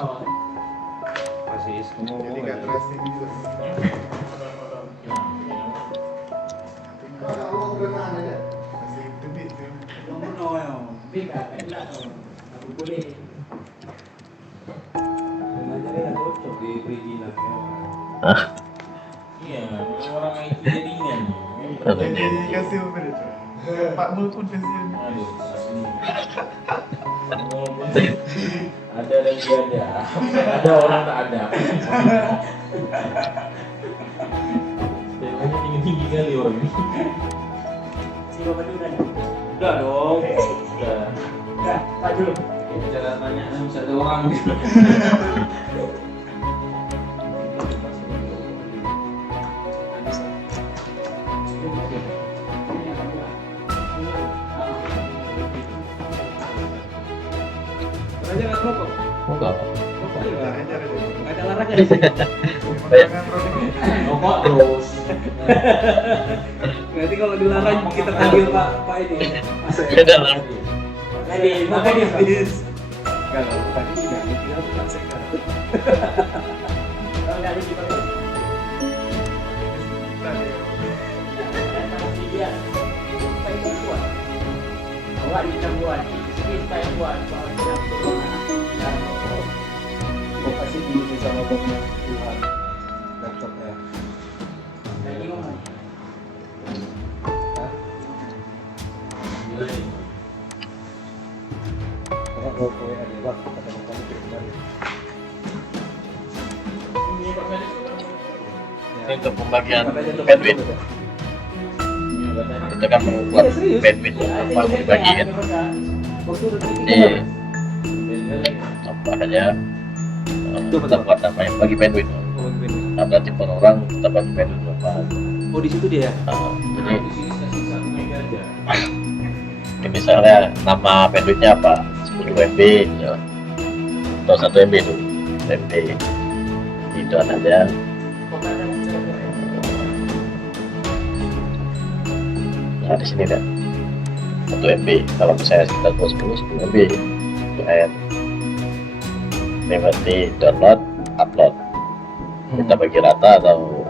Apa sih? Jadi nggak drastis juga. Masih tebik tu. Ah, Iya, orang itu jadinya. Jadi kasih apa dia? Pak Mul pun kasihan. Aduh, asli. Ada dan tiada. Ada orang tak ada. Temanya tinggi-tinggi kali orang ini. Udah dong. Udah. Cara tanya bisa ada orang gitu. enggak. Ada larangan di sini. Pemandangan Rodri. Rokok terus. Berarti kalau dilarang kita panggil Pak ini. Beda lah. Makanya bis. Enggak lah, tadi enggak dikira bukan sekarang. Kalau enggak dikira. Awak di campuran, sini saya buat. Kau pasti dulu sama Tuhan laptopnya. Lagi ngomong. Karena kalau kau ada waktu kadang-kadang kirim balik. Ini untuk pembagian bandwidth. Kita kan membuat bandwidth apa dibagi kan. Ini apa aja kita buat namanya bagi bandwidth. Nah, berarti per orang kita bagi bandwidth berapa. Oh di situ dia. Jadi ini misalnya nama bandwidthnya apa, 10 MB ya. Atau 1 MB itu MB itu aja. Nah di sini dah 1 MB. Kalau misalnya kita buat 10 MB UM. Ini berarti download, upload. Kita bagi rata atau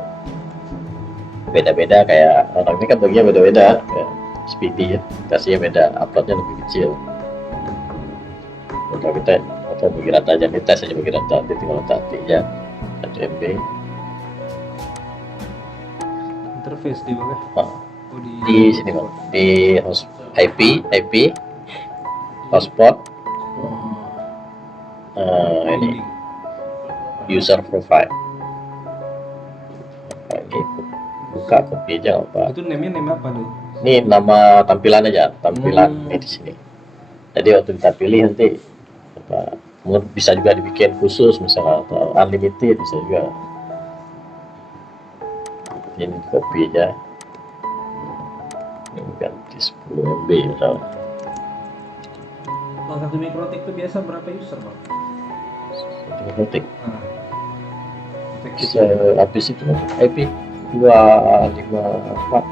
beda-beda, kayak orang ini kan baginya beda-beda, kayak Speedy ya, kasihnya beda, uploadnya lebih kecil. Kalau kita bagi rata aja, ini tes aja bagi rata, nanti tinggal letak ya 1 MB. Interface di bawah. Nah, di sini bang, di host IP hotspot, ini user profile. Nah, ini buka copy aja apa. Itu name-nya name apa tuh? Ini nama tampilan aja, tampilan ini di sini. Jadi waktu kita pilih nanti apa, bisa juga dibikin khusus misalnya atau unlimited bisa juga. Ini copy aja. Ini ganti 10 MB misalnya. Kalau satu mikrotik itu biasa berapa user, Pak? Satu detik. Efektif. Habis itu IP 254.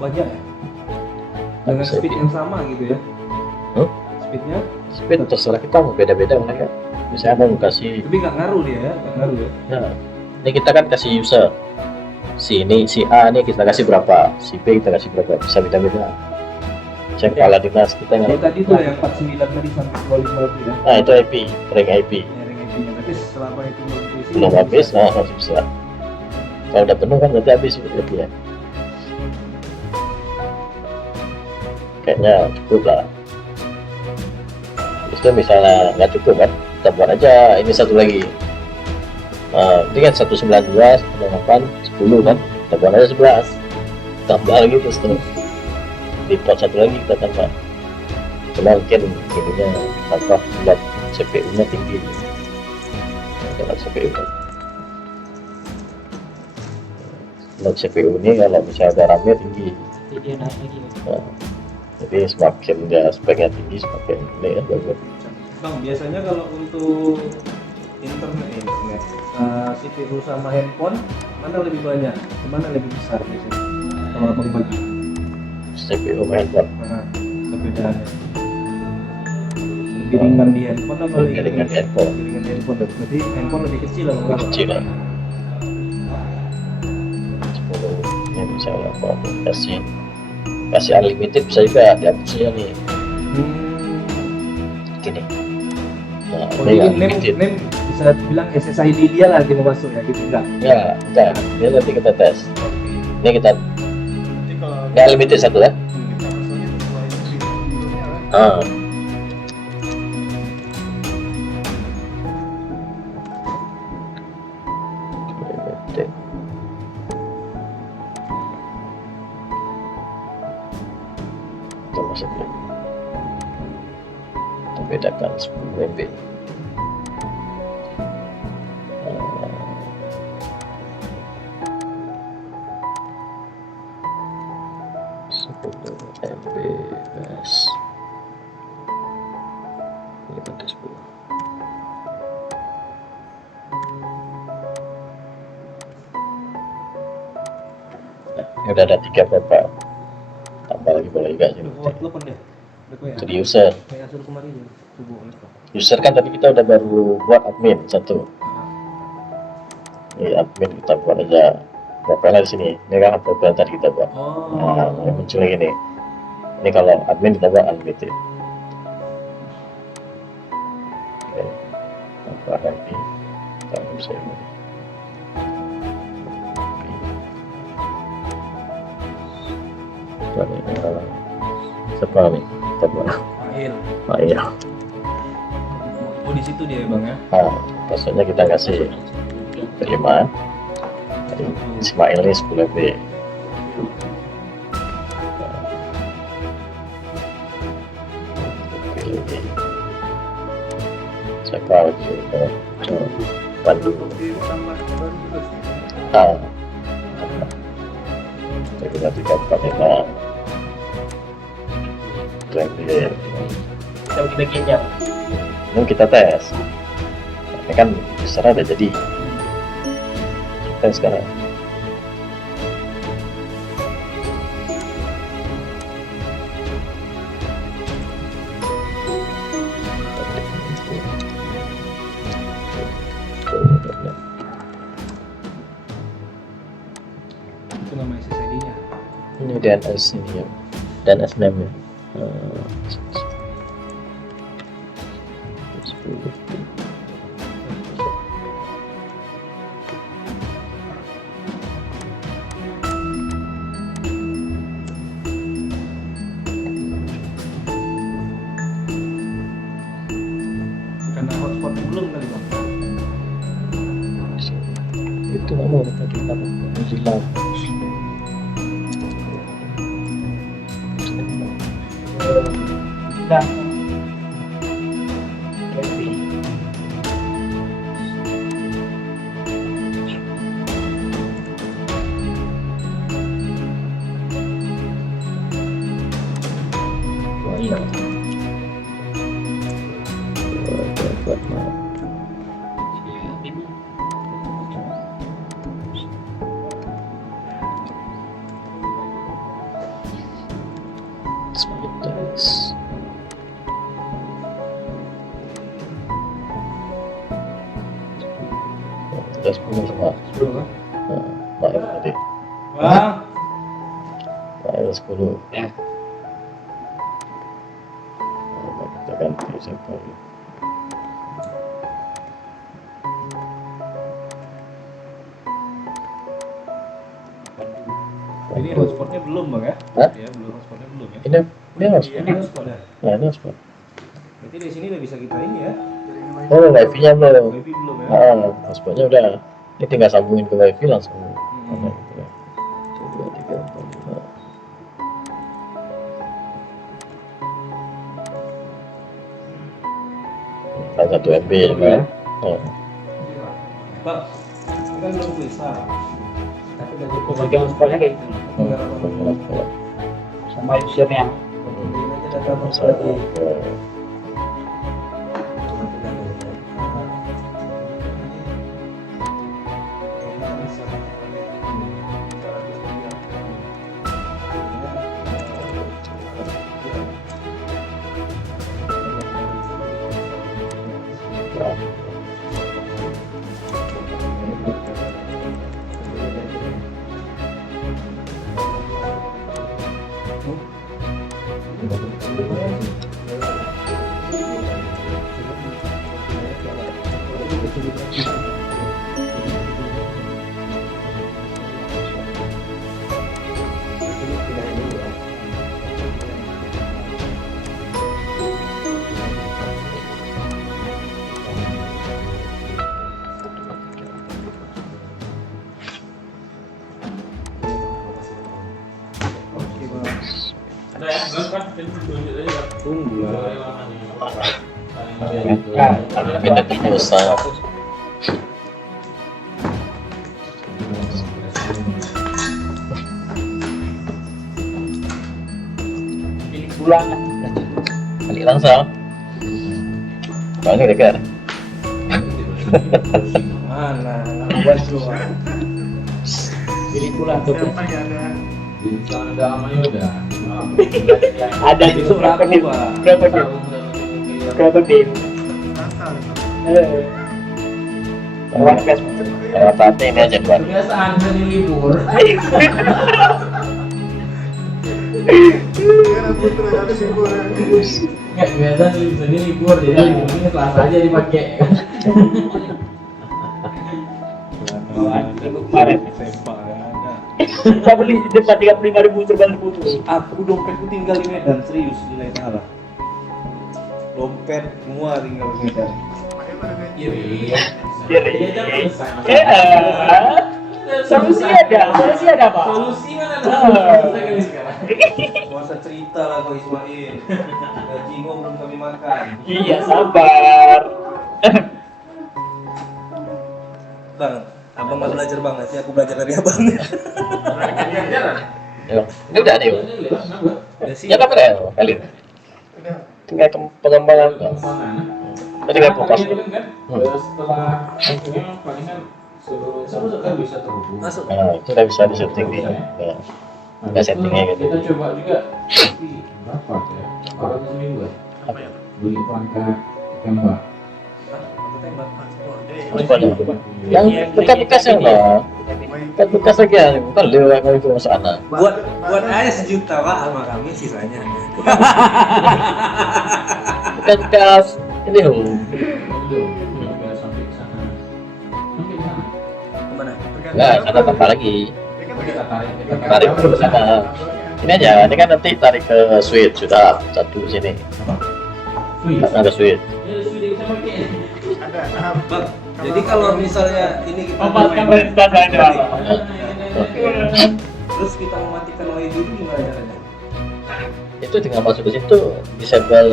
Banyak ya? Dengan Bisa speed yang sama gitu ya? Speednya? Speed terserah kita mau beda-beda mereka. Misalnya mau kasih, Tapi nggak ngaruh dia ya? Nggak ngaruh ya? nah, ini kita kan kasih user. Si ini, si A ini kita kasih berapa, si B kita kasih berapa, bisa beda-beda. Cek kepala dinas kita Kalau nggak. tadi tuh yang 49 tadi sampai 25 itu ya? Nah itu IP, ring IP. Ya, ring IP-nya. Berarti selama itu belum diisi, Belum habis, nah harus bisa. Kalau udah penuh kan berarti habis berarti ya. Kayaknya cukup lah. Terus tuh misalnya nggak cukup kan, kita buat aja ini satu lagi. Ini kan 192, 198, 10 kan, kita buat aja 11. Tambah lagi terus di port satu lagi kita tambah. Cuma mungkin ininya apa slot CPU-nya tinggi. Slot CPU kan. Slot CPU ini kalau misalnya ada RAM-nya tinggi. Jadi dia naik lagi. Nah, jadi semakin dia speknya tinggi semakin ini ya bagus. Bang, biasanya kalau untuk internet CPU sama handphone mana lebih banyak? Mana lebih besar biasanya? Kalau abang bagi, CPU main handphone perbedaannya. Lebih ringan di handphone apa lebih ringan di handphone. Lebih ringan di handphone. Berarti handphone lebih kecil lah Lebih kecil lah. 10 ini misalnya apa kasih unlimited bisa juga dihapusnya nih gini. Nah, Oh, ini jadi unlimited. name bisa bilang SSID dia lagi mau masuk ya gitu enggak? Ya, enggak. Ini nanti kita tes. Ini kita Nanti kalau ini unlimited satu ya. kita masuknya sesuai videonya kan. Ah. Unlimited. Kita masuk dulu. Kita bedakan 10 MB. MB/s 510. Nah, ini udah ada 3 profile. Tambah lagi boleh juga sih. Oh, telepon deh. Jadi user. Kayak suruh kemarin ya. Subuh apa? User kan tadi kita udah baru buat admin satu. Ini admin kita buat aja profile di sini. Ini kan profile tadi kita buat. Nah, yang muncul gini. Ini kalau admin kita buat unlimited. Oke. Tambah lagi. Kita bisa ini. Siapa nih? Kita buat. File. Oh iya. Oh, di situ dia ya, Bang ya. Nah, passwordnya kita kasih 5. Tadi Ismail ini 10 MB. Siapa lagi? Bandung. Ini tambah baru juga sih. Jadi nanti dapat 5 MB. Kita bagi-baginya. Ini kita tes. Ini kan besar udah jadi. Kita sekarang. Itu nama SSID-nya. Ini DNS ini ya. DNS name ya. 10. Karena hotspot belum kali, Bang. Itu nama tadi nama Mozilla. Nah. Tapi Wah iya. Buat Tes. Udah 10 semua. 10 kan? Nah, itu tadi. Bang. Nah, itu 10. ya. Nah, kita ganti siapa ini. Ini hotspotnya belum, Bang ya? Hah? Ya, belum hotspotnya belum ya. Ini hotspot. Ini hotspot ya. Nah, ini hotspot. Berarti dari sini udah bisa kita ini ya. Jaringan Oh, wifi-nya belum. Wifi belum ya. Hotspotnya udah. Ini tinggal sambungin ke wifi langsung. Hmm. Mana gitu ya. 1, 2, 3, 4, 5. Kalau 1 MB kan. Pak, ini kan belum bisa. Tapi udah cukup bagian sekolahnya kayak gitu. Sama usernya. Ini aja data Masa, lagi. Ada ya, kan tunjuk aja Bang. Tunggu lah. Kita bisa. Ini pulang. Balik langsung. Kalau ini dekat. Mana? Baju. Pilih pulang tuh. Siapa yang ada? Ada amanya udah. Ada di berapa dim? Berapa dim? Berapa dim? Asal. Orang pes. Kalau tadi ini aja buat. Kebiasaan hari libur. Dia putra ada libur. Nggak biasa ini libur jadi ini Selasa aja dipakai. Minggu kemarin saya beli di depan 35.000 terbalik putus. Aku dompetku tinggal di Medan, serius di lain arah. Dompet semua tinggal di Medan. Iri. Solusi ada Pak. Solusi mana ada? Masa cerita lah kau Ismail. Gaji kau belum kami makan. Iya sabar. Bang, abang nggak belajar banget sih, aku belajar dari abang. Yo, ini udah ada yuk. Ya sih. Ya apa ya? Kali. Tinggal pengembangan. Tadi nggak fokus. Setelah akhirnya palingan seluruh kan bisa terhubung. Masuk. Nah, itu udah bisa di setting di. Ya. Udah settingnya gitu. Kita coba juga. Tapi berapa ya? Orang seminggu ya? Beli perangkat tembak. Coba deh. Yang bekas-bekas yang lah. Bekas lagi ya, bukan lewat kalau itu masuk anak. Buat aja sejuta Pak sama kami sisanya. Bekas-bekas ini loh. Belum sampai ke sana. Sampai ke sana. Kemana? Enggak, sana tambah lagi. Kita tarik. Tarik ke sana. Ini aja, ini kan nanti tarik ke switch sudah satu sini. Wih. Ada switch. Ya sudah kita pakai. Ada tahap. Bang, jadi kalau misalnya ini kita Memanfaatkan fasilitas ada. terus kita mematikan WiFi itu gimana caranya? Itu tinggal masuk ke situ, disable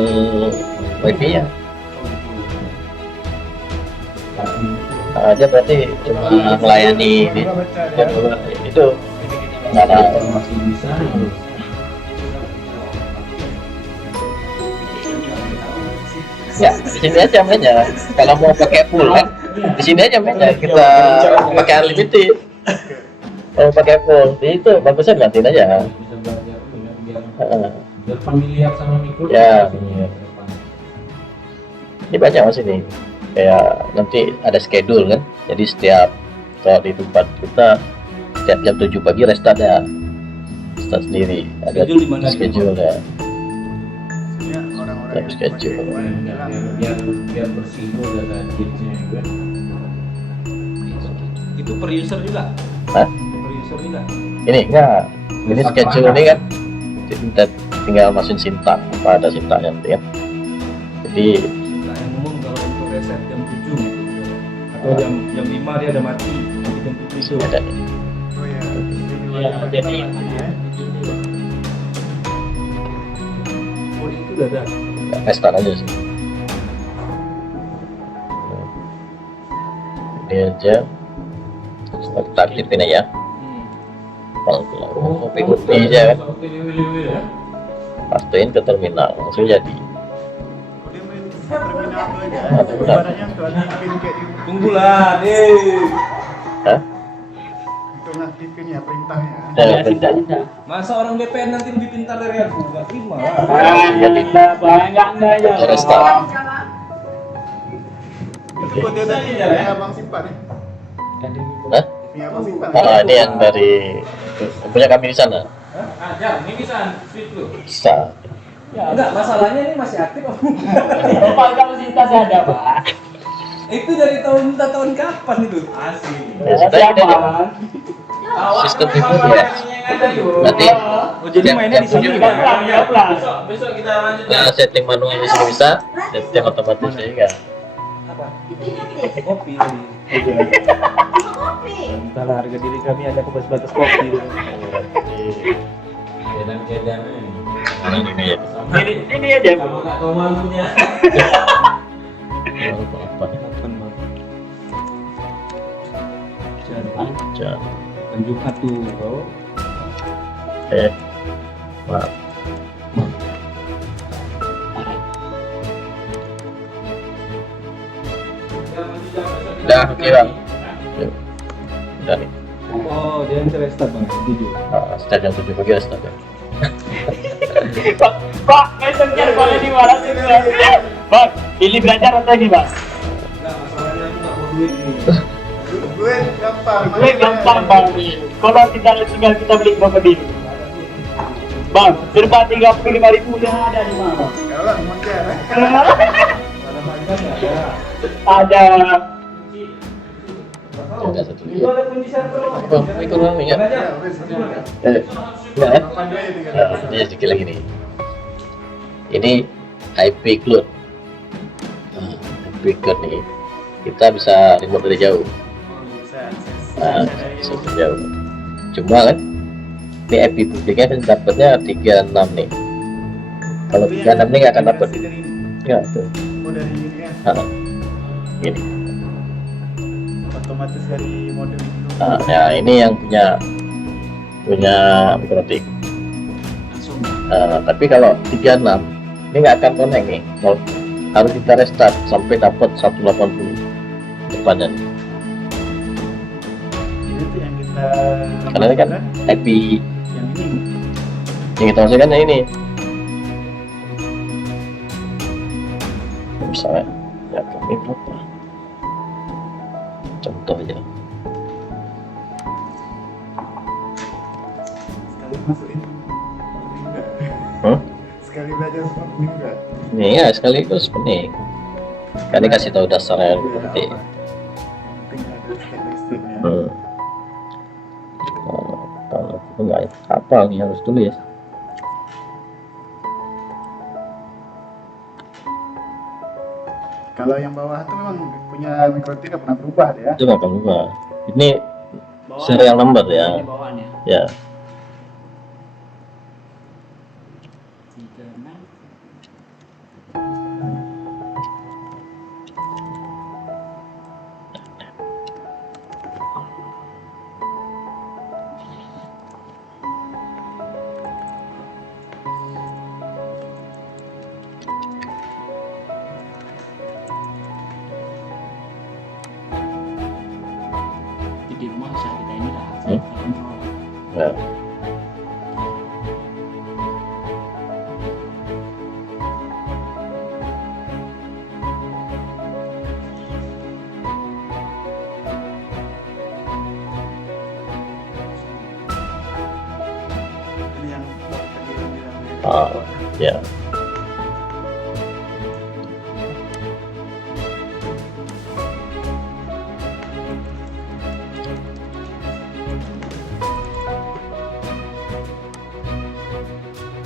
wifi ya. Aja berarti cuma melayani di itu nggak ada. Masih bisa. Ya di sini aja mainnya. Kalau mau pakai full kan, di sini aja mainnya. Kita pakai unlimited. Kalau pakai full, itu bagusnya gantiin aja. Bisa belajar biar Heeh. familiar sama mikro. Ya. Ini banyak mas ini. Kayak nanti ada schedule kan. Jadi setiap kalau di tempat kita setiap jam 7 pagi restart ya. Restart sendiri. Ada Schedule di mana? schedule ya. Ya, orang-orang Tapi schedule. Biar bersih itu data kitnya juga. Itu per user juga? Hah? Per user juga? Ini enggak. Ini schedule ini kan kita tinggal masukin sintak apa ada sintaknya nanti kan. Jadi Nah, yang umum kalau untuk reset jam 7 gitu. Atau jam 5 dia ada mati. Nanti jam 7 itu. ada Oh ya. Ya, jadi Oh, itu udah ada. restart aja sih. ini aja kita aktifin aja. Kalau kopi putih aja kan, pastiin ke terminal langsung jadi. Dia main terminal apa aja. Ada benar. Ibaratnya untuk aktifin kayak di Tunggulah, Hah? untuk ngaktifin ya perintahnya. Ya, Cinta. Masa orang BPN nanti lebih pintar dari aku? Gak terima. Ya cinta banyak ya. restart. Itu kok dia tadi ya abang simpan ya? Hah? Ini abang simpan. Ini yang dari punya kami di sana. Ajar, ini bisa switch lu. Bisa. Enggak, masalahnya ini masih aktif apa? Pak kamu cinta saya ada Pak. Itu dari tahun kapan itu? Asli. Ya, sudah ini aja. Sistem tipu ya. Nanti Oh, jadi mainnya di sini tiap kan? Ya, pelan. Besok kita lanjut. nah, setting manual di sini bisa, setting otomatis ya kan. Apa? Itu nyatis. Kopi. Kopi. Entahlah harga diri kami ada batas kopi. Kedan-kedan ini. Nah, ini ya. Ini aja. Kamu nggak tahu malunya. Apa? Jangan. Jumat tuh. Maaf. Udah, oke bang. Yuk. Udah nih. Oh, dia yang restart bang, jujur. Start jam 7 pagi ya start ya. Pak, messenger boleh di mana sih? Bang, pilih belajar atau ini Bang? Enggak, masalahnya aku nggak mau duit nih. Gue gampang. Gue gampang Bang. Kalau kita tinggal kita beli berapa biru? Bang, serba 35.000 udah ada di mana? Kalau lah moncer. Ada mainan nggak ada? Ada. Ada satu lagi. Itu ada kunci server loh. Bang, ikut bang, ingat. Aja. Ya, wes. Enggak ya? Kapan dia tinggal. Ini sedikit lagi nih. Ini IP cloud. Nah, IP cloud nih. Kita bisa remote dari jauh. Bisa akses. Nah, bisa dari jauh. Cuma kan ini IP publiknya kan dapatnya 36 nih. Kalau 36 ini nggak akan dapat. Dari ini. Ya, tuh. Oh dari ini ya. Nah, ini. Otomatis dari modem itu. Nah, ya ini yang punya mikrotik. Tapi kalau 36 ini nggak akan connect nih. Harus kita restart sampai dapat 180 depannya. Itu yang kita. Karena ini kan IP yang ini. yang kita masukkan yang ini. Misalnya, ya kami berapa? Contoh aja. Sekali masukin. Enggak. Sekali belajar seperti enggak. Ini ya sekaligus pening. Kan dikasih tahu dasarnya dulu nanti. Tinggal ada step by stepnya. Kalau aku nggak hafal nih harus tulis. Kalau yang bawah itu memang punya mikrotik tidak pernah berubah ya. Itu nggak akan berubah. Ini serial number ya. Bawahnya. Ya. Di rumah bisa kita ini lah. Ya. Ini yang tadi yang bilang Ya.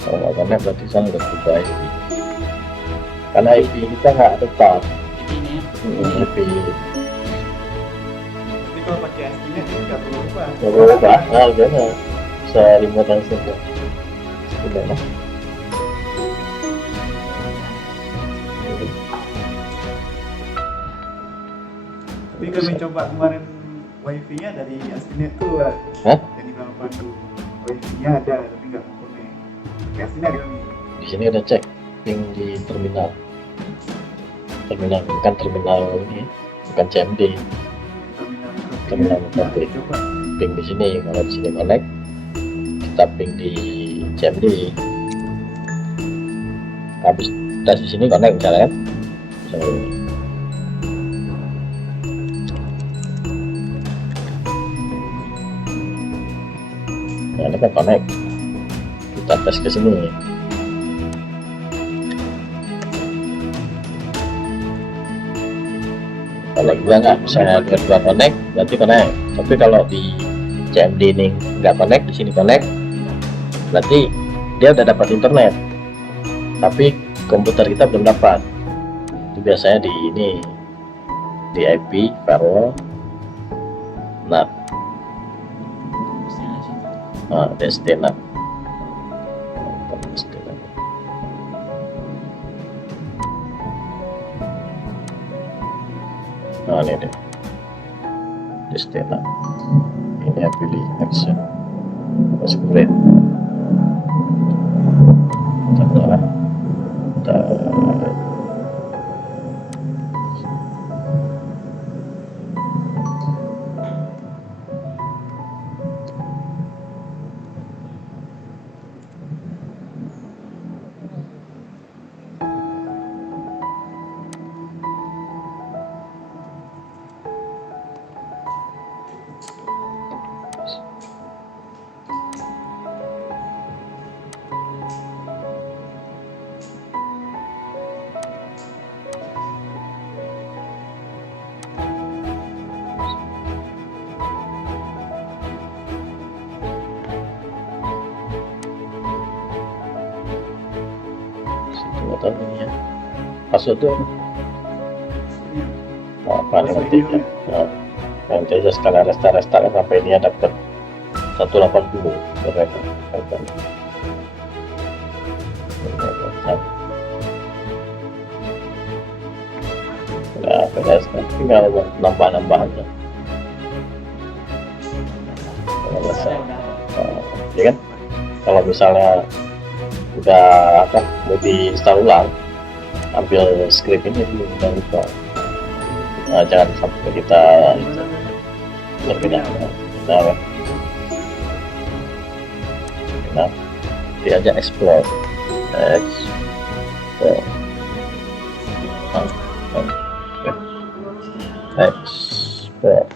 Kalau nggak connect berarti saya udah berubah IP. Karena IP kita nggak tetap. Ini IP Jadi kalau pakai aslinya itu nggak perlu ubah. nggak berubah. Nah, udah bisa remote langsung kok. Udah lah. Tapi kami coba kemarin wifi-nya dari Astinet tuh, Hah? jadi Bang Pandu. Wifi-nya ada tapi nggak connect. Di Astinet kami. Di sini udah cek ping di terminal bukan terminal ini, bukan CMD, terminal kopi. Coba. Ping di sini, kalau di sini connect kita ping di CMD, habis dari sini connect misalnya kan. Nah, ini kan connect, kita tes ke sini. Kalau juga nggak, misalnya dua connect berarti connect, tapi kalau di CMD ini nggak connect, di sini connect, berarti dia udah dapat internet tapi komputer kita belum dapat. Itu biasanya di ini, di IP firewall NAT, DST NAT. Nah ini deh, DST NAT. Ini ya, pilih action screen. Atau ini ya, password itu apa nanti ya, nanti aja sekali restart sampai ini dapat 180 berapa ya, tinggal nambah aja selesai. Ya kan, kalau misalnya udah apa mau di install ulang, ambil script ini dulu, jangan lupa. Nah, jangan sampai kita terpindah. Nah, dia aja explore. Explore.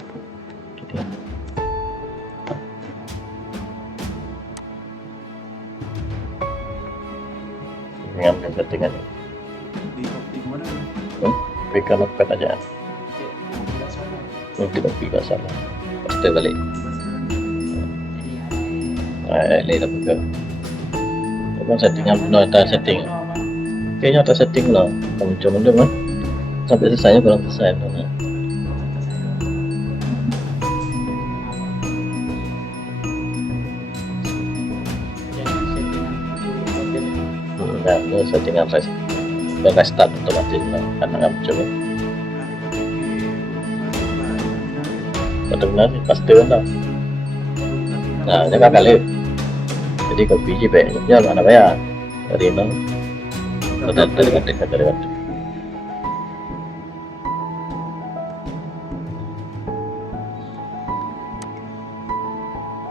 Dengan settingan ini. Di mana? Pick notepad aja. Tidak bisa salah. Pasti balik. Ini dah buka. Bukan settingan, benar ada setting. Kayaknya ada setting lah. Kamu coba dulu kan. Sampai selesainya belum selesai. Nah, itu settingan restart otomatis karena nggak coba. Benar sih pasti benar. Nah, ini kan kali. Jadi kopi aja banyak mana ya dari nol. Dari kantor.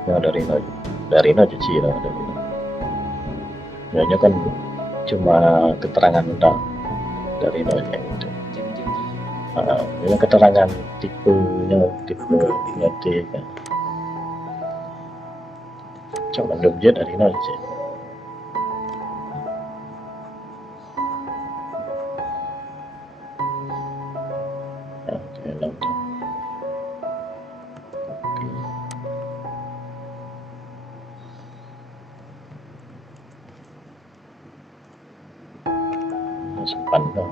Ya dari nol cuci lah dari nol. Hanya kan cuma keterangan tentang dari nolnya gitu. Ini keterangan tipenya, tipe ngetik kan. Cuma dia dari nol sih. Simpan dong.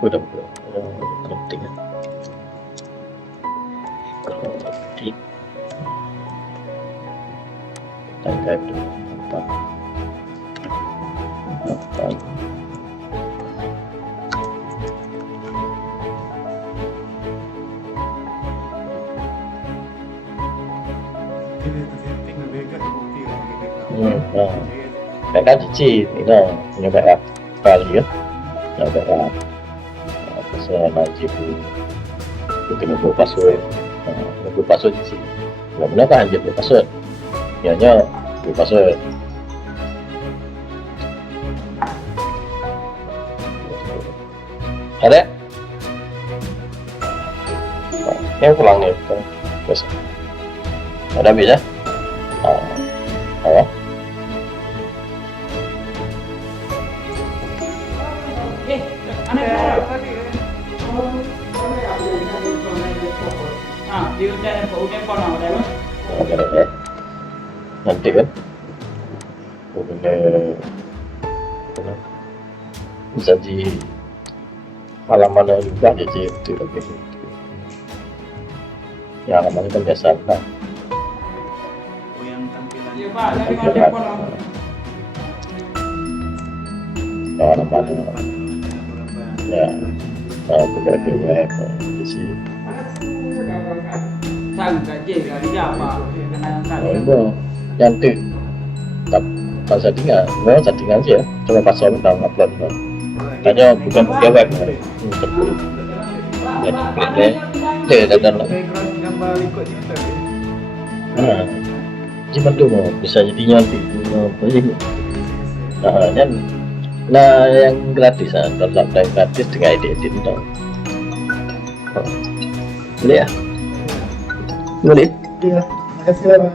Udah penting ya. Kalau penting, tangkap dulu. 8. Ini tersenting lebih agak bukti lah gitu. Nah, backup cici ini punya backup kali ya, punya backup pasal nanti itu nunggu password, nunggu password cici. Nggak benar kan dia punya password, hanya punya password. Ada? Ini pulang nih, terus ada bisa? Apa? Nanti kan bisa di halaman yang juga jadi itu lebih ya halamannya kan biasa lah. Oh yang tampilan. Iya Pak, dari telepon. Halaman ya buka ke web di sini. Itu cantik tak settingan, memang settingan sih ya, cuma pas saya udah upload hanya bukan dia web ya dan Background gambar ikutnya tapi. nah cuma tuh bisa jadi nyantik dan nah yang gratis download yang gratis tinggal edit dong. Boleh ya? Boleh? Iya, makasih lah Bang.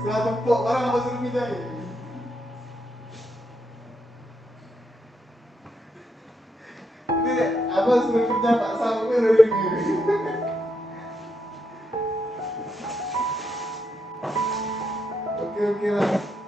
Setelah tumpuk barang apa suruh pindah ya? Ini apa suruh kerja Pak sampai dari ini. Oke lah.